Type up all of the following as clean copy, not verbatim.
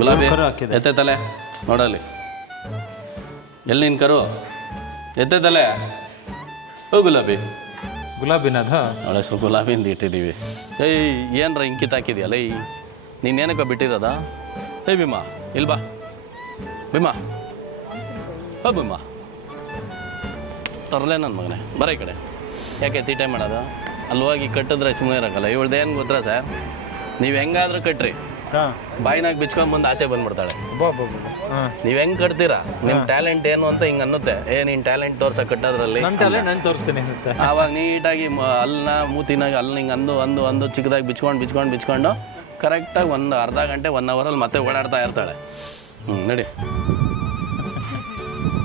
ಗುಲಾಬಿ ಕರು ಹಾಕಿದೆ. ಎತ್ತೈತಲೆ ನೋಡಲ್ಲಿ. ಎಲ್ಲಿ ನಿನ್ನ ಕರು ಎತ್ತೈತಲೆ? ಓ ಗುಲಾಬಿ ಗುಲಾಬಿನದ ನೋಡ ಸ್ವಲ್ಪ ಗುಲಾಬಿಂದ ಇಟ್ಟಿದ್ದೀವಿ. ಏಯ್ ಏನರ ಇಂಕಿತ ಹಾಕಿದ್ಯಲ್ಲ ನೀನು ಏನಕ್ಕ ಬಿಟ್ಟಿರೋದ? ಏಯ್ ಭೀಮಾ ಇಲ್ಲಿ ಬಾ. ಭೀಮಾ ಹೋ ಭೀಮಾ ತರಲೆ ನನ್ನ ಮಗನೇ ಬರ ಈ ಕಡೆ. ಯಾಕೆ ತೀಟೆ ಮಾಡೋದು? ಅಲ್ಲಿ ಹೋಗಿ ಕಟ್ಟಿದ್ರೆ ಸುಮ್ಮನೆ ಇರೋಕ್ಕಲ್ಲ. ಇವಳ್ದು ಏನು ಗೊತ್ತಾ ಸರ್, ನೀವು ಹೆಂಗಾದ್ರೂ ಕಟ್ರಿ, ಹಾಂ ಬಾಯಿನಾಗ ಬಿಚ್ಕೊಂಡು ಬಂದು ಆಚೆ ಬಂದ್ಬಿಡ್ತಾಳೆ. ಹಾಂ ನೀವು ಹೆಂಗೆ ಕಟ್ತೀರಾ? ನಿಮ್ಮ ಟ್ಯಾಲೆಂಟ್ ಏನು ಅಂತ ಹಿಂಗೆ ಅನ್ನುತ್ತೆ. ನೀನು ಟ್ಯಾಲೆಂಟ್ ತೋರ್ಸ ಕಟ್ಟೋದ್ರಲ್ಲಿ ನನ್ನ ಟ್ಯಾಲೆಂಟ್ ನಾನು ತೋರಿಸ್ತೀನಿ ಅಂತ. ಆವಾಗ ನೀಟಾಗಿ ಅಲ್ಲನ್ನ ಮೂತಿನಾಗ ಅಲ್ಲಿ ಹಿಂಗೆ ಅಂದು ಚಿಕ್ಕದಾಗಿ ಬಿಚ್ಕೊಂಡು ಕರೆಕ್ಟಾಗಿ ಒಂದು ಅರ್ಧ ಗಂಟೆ 1 ಅವರಲ್ಲಿ ಮತ್ತೆ ಓಡಾಡ್ತಾ ಇರ್ತಾಳೆ. ನಡಿ.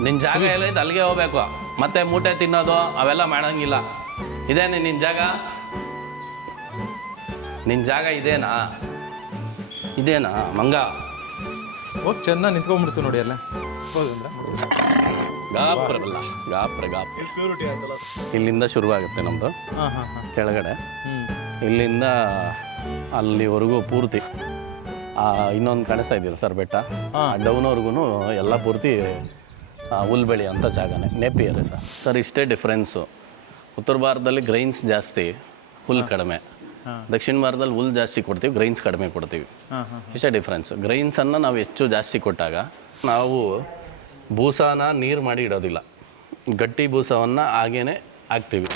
ನಿನ್ನ ಜಾಗ ಎಲ್ಲೈತೆ ಅಲ್ಲಿಗೆ ಹೋಗ್ಬೇಕು. ಮತ್ತೆ ಮೂಟೆ ತಿನ್ನೋದು ಅವೆಲ್ಲ ಮಾಡೋಂಗಿಲ್ಲ. ಇದೇನೆ ನಿನ್ನ ಜಾಗ? ನಿನ್ನ ಜಾಗ ಇದೇನಾ ಮಂಗ? ಹೋಗಿ ಚೆನ್ನಾಗಿ ನಿಂತ್ಕೊಂಡ್ಬಿಡ್ತು ನೋಡಿ ಅಲ್ಲ. ಗಾಪ್ರೆ ಇಲ್ಲಿಂದ ಶುರುವಾಗುತ್ತೆ ನಮ್ಮದು. ಹಾಂ ಹಾಂ ಹಾಂ ಕೆಳಗಡೆ ಇಲ್ಲಿಂದ ಅಲ್ಲಿವರೆಗೂ ಪೂರ್ತಿ ಇನ್ನೊಂದು ಕಾಣಿಸ್ತಾ ಇದೆಯಲ್ಲ ಸರ್ ಬೆಟ್ಟ, ಡೌನ್ವರೆಗೂ ಎಲ್ಲ ಪೂರ್ತಿ ಹುಲ್ಬೆಳಿ ಅಂತ ಜಾಗನೇ, ನೇಪಿಯರ್ ಸರ್. ಇಷ್ಟೇ ಡಿಫ್ರೆನ್ಸು. ಉತ್ತರ ಭಾರತದಲ್ಲಿ ಗ್ರೈನ್ಸ್ ಜಾಸ್ತಿ, ಹುಲ್ ಕಡಿಮೆ. ದಕ್ಷಿಣ ಭಾರತದಲ್ಲಿ ಹುಲ್ ಜಾಸ್ತಿ ಕೊಡ್ತೀವಿ, ಗ್ರೈನ್ಸ್ ಕಡಿಮೆ ಕೊಡ್ತೀವಿ. ಇಷ್ಟೇ ಡಿಫ್ರೆನ್ಸ್. ಗ್ರೈನ್ಸನ್ನು ನಾವು ಹೆಚ್ಚು ಜಾಸ್ತಿ ಕೊಟ್ಟಾಗ ನಾವು ಬೂಸಾನ ನೀರು ಮಾಡಿ ಇಡೋದಿಲ್ಲ, ಗಟ್ಟಿ ಬೂಸವನ್ನು ಹಾಗೇ ಹಾಕ್ತೀವಿ.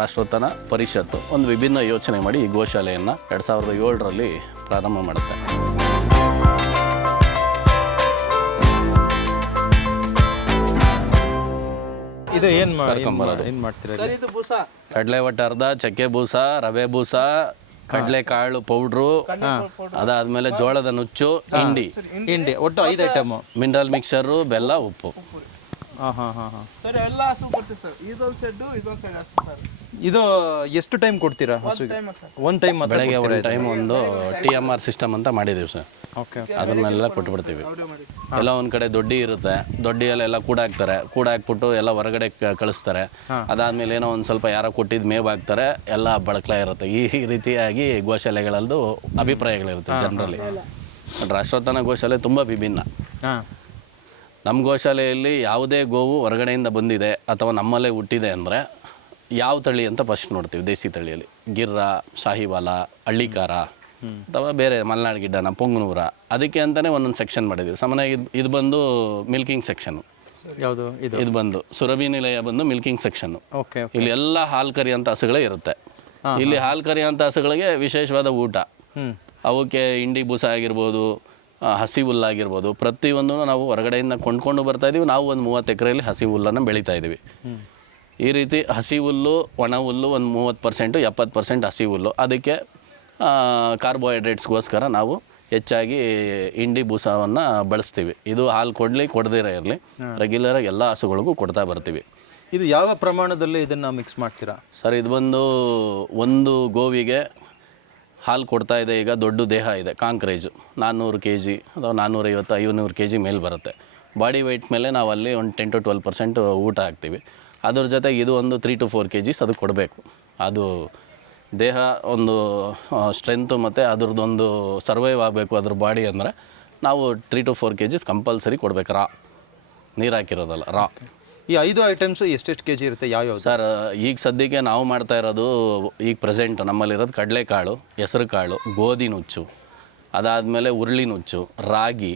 ರಾಷ್ಟ್ರೋತ್ಥಾನ ಪರಿಷತ್ತು ಒಂದು ವಿಭಿನ್ನ ಯೋಚನೆ ಮಾಡಿ ಈ ಗೋಶಾಲೆಯನ್ನು 2007ರಲ್ಲಿ ಪ್ರಾರಂಭ ಮಾಡುತ್ತೆ. ಇದು ಏನು ಮಾಡ್ತೀರಾ? ಕಡಲೆ ಒಟ್ಟು ಅರ್ಧ, ಚಕ್ಕೆ ಬೂಸ, ರವೆ ಬೂಸ, ಕಡಲೆಕಾಳು ಪೌಡ್ರು, ಅದಾದಮೇಲೆ ಜೋಳದ ನುಚ್ಚು, ಹಿಂಡಿ ಒಟ್ಟು 5 ಐಟಮು, ಮಿನರಲ್ ಮಿಕ್ಸರು, ಬೆಲ್ಲ, ಉಪ್ಪು. ಹಾಂ ಹಾಂ ಹಾಂ ಹಾಂ ಸರ್ ಎಲ್ಲ ಹಸು ಕೊಡ್ತೀವಿ ಸರ್. ಇದೊಂದು ಸೆಡ್ಡು ಇದೊಂದು ಸೆಡ್ ಹಸು ಸರ್. ಇದು ಎಷ್ಟು ಟೈಮ್ ಕೊಡ್ತೀರಾ ಹಸುಗೆ? ಒಂದು ಟೈಮ್ ಮಾತ್ರ? ಬೆಳಗ್ಗೆ ಒಂದು ಟೈಮ್ ಒಂದು TMR ಸಿಸ್ಟಮ್ ಅಂತ ಮಾಡಿದ್ದೀವಿ ಸರ್. ಓಕೆ. ಅದನ್ನೆಲ್ಲ ಕೊಟ್ಬಿಡ್ತೀವಿ. ಎಲ್ಲ ಒಂದು ಕಡೆ ದೊಡ್ಡಿ ಇರುತ್ತೆ, ದೊಡ್ಡಿಯಲ್ಲೆಲ್ಲ ಕೂಡ ಹಾಕ್ಬಿಟ್ಟು ಎಲ್ಲ ಹೊರಗಡೆ ಕಳಿಸ್ತಾರೆ. ಅದಾದಮೇಲೆ ಏನೋ ಒಂದು ಸ್ವಲ್ಪ ಯಾರೋ ಕೊಟ್ಟಿದ್ದು ಮೇವು ಹಾಕ್ತಾರೆ, ಎಲ್ಲ ಬಳಕ್ಲ ಇರುತ್ತೆ. ಈ ರೀತಿಯಾಗಿ ಗೋಶಾಲೆಗಳದ್ದು ಅಭಿಪ್ರಾಯಗಳಿರುತ್ತೆ ಜನರಲ್ಲಿ. ರಾಷ್ಟ್ರೋತ್ಥಾನ ಗೋಶಾಲೆ ತುಂಬ ವಿಭಿನ್ನ. ನಮ್ಮ ಗೋಶಾಲೆಯಲ್ಲಿ ಯಾವುದೇ ಗೋವು ಹೊರಗಡೆಯಿಂದ ಬಂದಿದೆ ಅಥವಾ ನಮ್ಮಲ್ಲೇ ಹುಟ್ಟಿದೆ ಅಂದರೆ ಯಾವ ತಳಿ ಅಂತ ಫಸ್ಟ್ ನೋಡ್ತೀವಿ. ದೇಸಿ ತಳಿಯಲ್ಲಿ ಗಿರ್ರ, ಶಾಹಿವಾಲ, ಹಳ್ಳಿಕಾರ ಅಥವಾ ಬೇರೆ ಮಲೆನಾಡು ಗಿಡ್ಡನ, ಪೊಂಗನೂರ, ಅದಕ್ಕೆ ಅಂತಲೇ ಒಂದೊಂದು ಸೆಕ್ಷನ್ ಮಾಡಿದ್ದೀವಿ. ಸಾಮಾನ್ಯವಾಗಿ ಇದು ಬಂದು ಮಿಲ್ಕಿಂಗ್ ಸೆಕ್ಷನ್ನು. ಯಾವುದು ಇದು ಬಂದು ಸುರಭಿ ನಿಲಯ ಬಂದು ಮಿಲ್ಕಿಂಗ್ ಸೆಕ್ಷನ್ನು. ಓಕೆ. ಇಲ್ಲಿ ಎಲ್ಲ ಹಾಲು ಕರಿಯಂಥ ಹಸುಗಳೇ ಇರುತ್ತೆ. ಇಲ್ಲಿ ಹಾಲು ಕರಿಯಂಥ ಹಸುಗಳಿಗೆ ವಿಶೇಷವಾದ ಊಟ, ಅವಕ್ಕೆ ಹಿಂಡಿ ಬೂಸ ಆಗಿರ್ಬೋದು, ಹಸಿ ಹುಲ್ಲಾಗಿರ್ಬೋದು, ಪ್ರತಿಯೊಂದೂ ನಾವು ಹೊರಗಡೆಯಿಂದ ಕೊಂಡ್ಕೊಂಡು ಬರ್ತಾಯಿದ್ದೀವಿ. ನಾವು ಒಂದು 30 ಎಕರೆಯಲ್ಲಿ ಹಸಿ ಹುಲ್ಲನ್ನು ಬೆಳೀತಾ ಇದ್ದೀವಿ. ಈ ರೀತಿ ಹಸಿ ಹುಲ್ಲು, ಒಣ ಹುಲ್ಲು ಒಂದು 30%, 70% ಹಸಿ ಹುಲ್ಲು. ಅದಕ್ಕೆ ಕಾರ್ಬೋಹೈಡ್ರೇಟ್ಸ್ಗೋಸ್ಕರ ನಾವು ಹೆಚ್ಚಾಗಿ ಹಿಂಡಿ ಬೂಸವನ್ನು ಬಳಸ್ತೀವಿ. ಇದು ಹಾಲು ಕೊಡದಿರ ಇರಲಿ, ರೆಗ್ಯುಲರಾಗಿ ಎಲ್ಲ ಹಸುಗಳಿಗೂ ಕೊಡ್ತಾ ಬರ್ತೀವಿ. ಇದು ಯಾವ ಪ್ರಮಾಣದಲ್ಲಿ ಇದನ್ನು ಮಿಕ್ಸ್ ಮಾಡ್ತೀರಾ ಸರ್? ಇದು ಬಂದು ಒಂದು ಗೋವಿಗೆ ಹಾಲು ಕೊಡ್ತಾ ಇದೆ. ಈಗ ದೊಡ್ಡ ದೇಹ ಇದೆ, ಕಾಂಕ್ರೇಜು 400 kg ಅಥವಾ 450-500 kg ಮೇಲೆ ಬರುತ್ತೆ. ಬಾಡಿ ವೆಯ್ಟ್ ಮೇಲೆ ನಾವು ಅಲ್ಲಿ ಒಂದು 10 to 12% ಊಟ ಹಾಕ್ತೀವಿ. ಅದ್ರ ಜೊತೆಗೆ ಇದು ಒಂದು 3 to 4 kg ಅದು ಕೊಡಬೇಕು. ಅದು ದೇಹ ಒಂದು ಸ್ಟ್ರೆಂತು ಮತ್ತು ಅದ್ರದ್ದೊಂದು ಸರ್ವೈವ್ ಆಗಬೇಕು ಅದ್ರ ಬಾಡಿ ಅಂದರೆ ನಾವು 3 to 4 kg ಕಂಪಲ್ಸರಿ ಕೊಡಬೇಕು. ನೀರು ಹಾಕಿರೋದಲ್ಲ, ರಾ. ಈ 5 ಐಟಮ್ಸು ಎಷ್ಟೆಷ್ಟು ಕೆ ಜಿ ಇರುತ್ತೆ? ಯಾವ್ಯಾವ ಸರ್? ಈಗ ಸದ್ಯಕ್ಕೆ ನಾವು ಮಾಡ್ತಾ ಇರೋದು, ಈಗ ಪ್ರೆಸೆಂಟ್ ನಮ್ಮಲ್ಲಿರೋದು ಕಡಲೆಕಾಳು, ಹೆಸರು ಕಾಳು, ಗೋಧಿ ನುಚ್ಚು, ಅದಾದಮೇಲೆ ಉರುಳಿ ನುಚ್ಚು, ರಾಗಿ,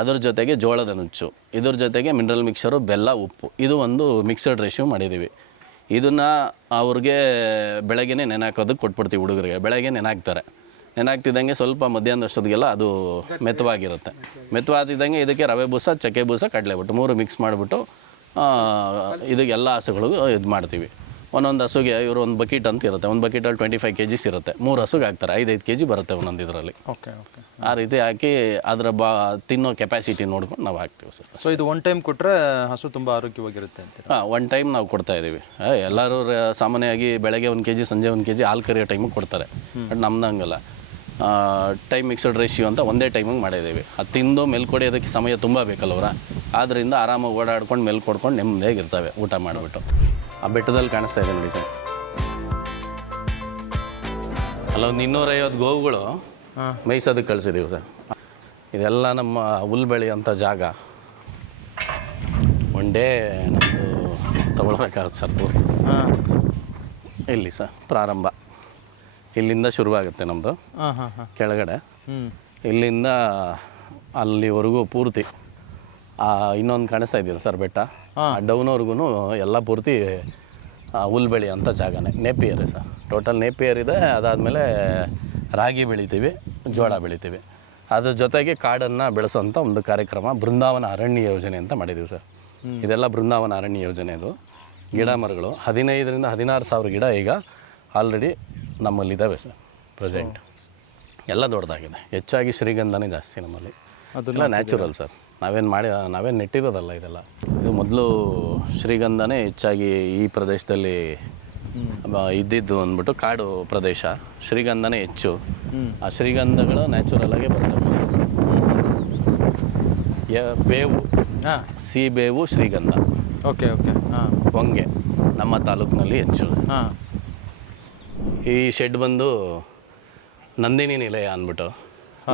ಅದ್ರ ಜೊತೆಗೆ ಜೋಳದ ನುಚ್ಚು, ಇದ್ರ ಜೊತೆಗೆ ಮಿನರಲ್ ಮಿಕ್ಸರು, ಬೆಲ್ಲ, ಉಪ್ಪು. ಇದು ಒಂದು ಮಿಕ್ಸಡ್ ರೇಷ್ಯೂ ಮಾಡಿದ್ದೀವಿ. ಇದನ್ನು ಅವ್ರಿಗೆ ಬೆಳಗ್ಗೆ ನೆನೆಹಾಕೋದಕ್ಕೆ ಕೊಟ್ಬಿಡ್ತೀವಿ. ಹುಡುಗರಿಗೆ ಬೆಳಗ್ಗೆ ನೆನೆಹಾಕ್ತಿದ್ದಂಗೆ ಸ್ವಲ್ಪ ಮಧ್ಯಾಹ್ನದಷ್ಟೊತ್ತಿಗೆಲ್ಲ ಅದು ಮೆತ್ತವಾಗಿರುತ್ತೆ. ಮೆತ್ತವಾಗ್ತಿದ್ದಂಗೆ ಇದಕ್ಕೆ ರವೆ ಬೂಸ, ಚಕ್ಕೆ ಬೂಸ, ಕಡಲೆ ಬಿಟ್ಟು 3 ಮಿಕ್ಸ್ ಮಾಡಿಬಿಟ್ಟು ಇದಕ್ಕೆ ಎಲ್ಲ ಹಸುಗಳಿಗೂ ಇದು ಮಾಡ್ತೀವಿ. ಒಂದೊಂದು ಹಸುಗೆ ಇವರು ಒಂದು ಬಕೆಟ್ ಅಂತ ಇರುತ್ತೆ, ಒಂದು ಬಕೆಟಲ್ಲಿ 25 kg ಇರುತ್ತೆ. 3 ಹಸುಗೆ ಹಾಕ್ತಾರೆ, 5-5 kg ಬರುತ್ತೆ ಒಂದೊಂದು ಇದರಲ್ಲಿ. Okay okay. ಆ ರೀತಿ ಹಾಕಿ ಅದರ ತಿನ್ನೋ ಕೆಪಾಸಿಟಿ ನೋಡ್ಕೊಂಡು ನಾವು ಹಾಕ್ತೀವಿ ಸರ್. ಸೊ ಇದು ಒನ್ ಟೈಮ್ ಕೊಟ್ಟರೆ ಹಸು ತುಂಬ ಆರೋಗ್ಯವಾಗಿರುತ್ತೆ ಅಂತ? ಒನ್ ಟೈಮ್ ನಾವು ಕೊಡ್ತಾ ಇದ್ದೀವಿ. ಎಲ್ಲರೂ ಸಾಮಾನ್ಯವಾಗಿ ಬೆಳಗ್ಗೆ 1 kg, ಸಂಜೆ 1 kg ಹಾಲು ಕರಿಯೋ ಟೈಮಿಗೆ ಕೊಡ್ತಾರೆ. ಬಟ್ ನಮ್ದು ಹಂಗಲ್ಲ. ಟೈಮ್ ಮಿಕ್ಸ್ಡ್ ರೇಷಿಯೋ ಅಂತ ಒಂದೇ ಟೈಮಿಗೆ ಮಾಡಿದ್ದೀವಿ. ಅದು ತಿಂದು ಮೇಲ್ಕೊಡಿಯೋದಕ್ಕೆ ಸಮಯ ತುಂಬ ಬೇಕಲ್ಲವ್ರ, ಆದ್ದರಿಂದ ಆರಾಮಾಗಿ ಓಡಾಡ್ಕೊಂಡು ಮೇಲ್ಕೊಡ್ಕೊಂಡು ನೆಮ್ಮದಿಯಾಗಿರ್ತವೆ ಊಟ ಮಾಡಿಬಿಟ್ಟು. ಆ ಬೆಟ್ಟದಲ್ಲಿ ಕಾಣಿಸ್ತಾ ಇದೆ ನೋಡಿ ಸರ್, ಅಲ್ಲೊಂದು 250 ಗೋವುಗಳು ಮೇಯ್ಸೋದಕ್ಕೆ ಕಳಿಸಿದ್ದೀವಿ ಸರ್. ಇದೆಲ್ಲ ನಮ್ಮ ಹುಲ್ ಬೆಳೆಯೋಂಥ ಜಾಗ. ಒನ್ ಡೇ ನಮ್ಮದು ತೊಗೊಳ್ಬೇಕಾಗುತ್ತೆ ಸರ್. ಇಲ್ಲಿ ಸರ್ ಪ್ರಾರಂಭ, ಇಲ್ಲಿಂದ ಶುರುವಾಗುತ್ತೆ ನಮ್ಮದು ಕೆಳಗಡೆ. ಇಲ್ಲಿಂದ ಅಲ್ಲಿವರೆಗೂ ಪೂರ್ತಿ ಇನ್ನೊಂದು ಕಾಣಿಸ್ತಾ ಇದೆಯಲ್ಲ ಸರ್ ಬೆಟ್ಟ, ಡೌನ್ವರೆಗೂ ಎಲ್ಲ ಪೂರ್ತಿ ಹುಲ್ ಬೆಳೆಯೋಂಥ ಜಾಗನೇ. ನೇಪಿಯರ್ ಸರ್, ಟೋಟಲ್ ನೇಪಿಯರ್ ಇದೆ. ಅದಾದಮೇಲೆ ರಾಗಿ ಬೆಳಿತೀವಿ, ಜೋಳ ಬೆಳಿತೀವಿ. ಅದ್ರ ಜೊತೆಗೆ ಕಾಡನ್ನು ಬೆಳೆಸೋಂಥ ಒಂದು ಕಾರ್ಯಕ್ರಮ ಬೃಂದಾವನ ಅರಣ್ಯ ಯೋಜನೆ ಅಂತ ಮಾಡಿದ್ದೀವಿ ಸರ್. ಇದೆಲ್ಲ ಬೃಂದಾವನ ಅರಣ್ಯ ಯೋಜನೆ. ಇದು ಗಿಡ ಮರಗಳು 15,000 to 16,000 ಗಿಡ ಈಗ ಆಲ್ರೆಡಿ ನಮ್ಮಲ್ಲಿದ್ದಾವೆ ಸರ್ ಪ್ರೆಸೆಂಟ್. ಎಲ್ಲ ದೊಡ್ಡದಾಗಿದೆ. ಹೆಚ್ಚಾಗಿ ಶ್ರೀಗಂಧನೇ ಜಾಸ್ತಿ ನಮ್ಮಲ್ಲಿ. ಅದೆಲ್ಲ ನ್ಯಾಚುರಲ್ ಸರ್, ನಾವೇನು ನೆಟ್ಟಿರೋದಲ್ಲ ಇದೆಲ್ಲ. ಇದು ಮೊದಲು ಶ್ರೀಗಂಧನೇ ಹೆಚ್ಚಾಗಿ ಈ ಪ್ರದೇಶದಲ್ಲಿ ಇದ್ದಿದ್ದು ಅಂದ್ಬಿಟ್ಟು ಕಾಡು ಪ್ರದೇಶ. ಶ್ರೀಗಂಧನೇ ಹೆಚ್ಚು. ಆ ಶ್ರೀಗಂಧಗಳು ನ್ಯಾಚುರಲ್ ಆಗಿ ಬರ್ತವೆ. ಬೇವು, ಸೀಬೇವು, ಶ್ರೀಗಂಧ, ಓಕೆ ಓಕೆ, ಹೊಂಗೆ ನಮ್ಮ ತಾಲೂಕಿನಲ್ಲಿ ಹೆಚ್ಚು. ಈ ಶೆಡ್ ಬಂದು ನಂದಿನಿ ನಿಲಯ ಅಂದ್ಬಿಟ್ಟು,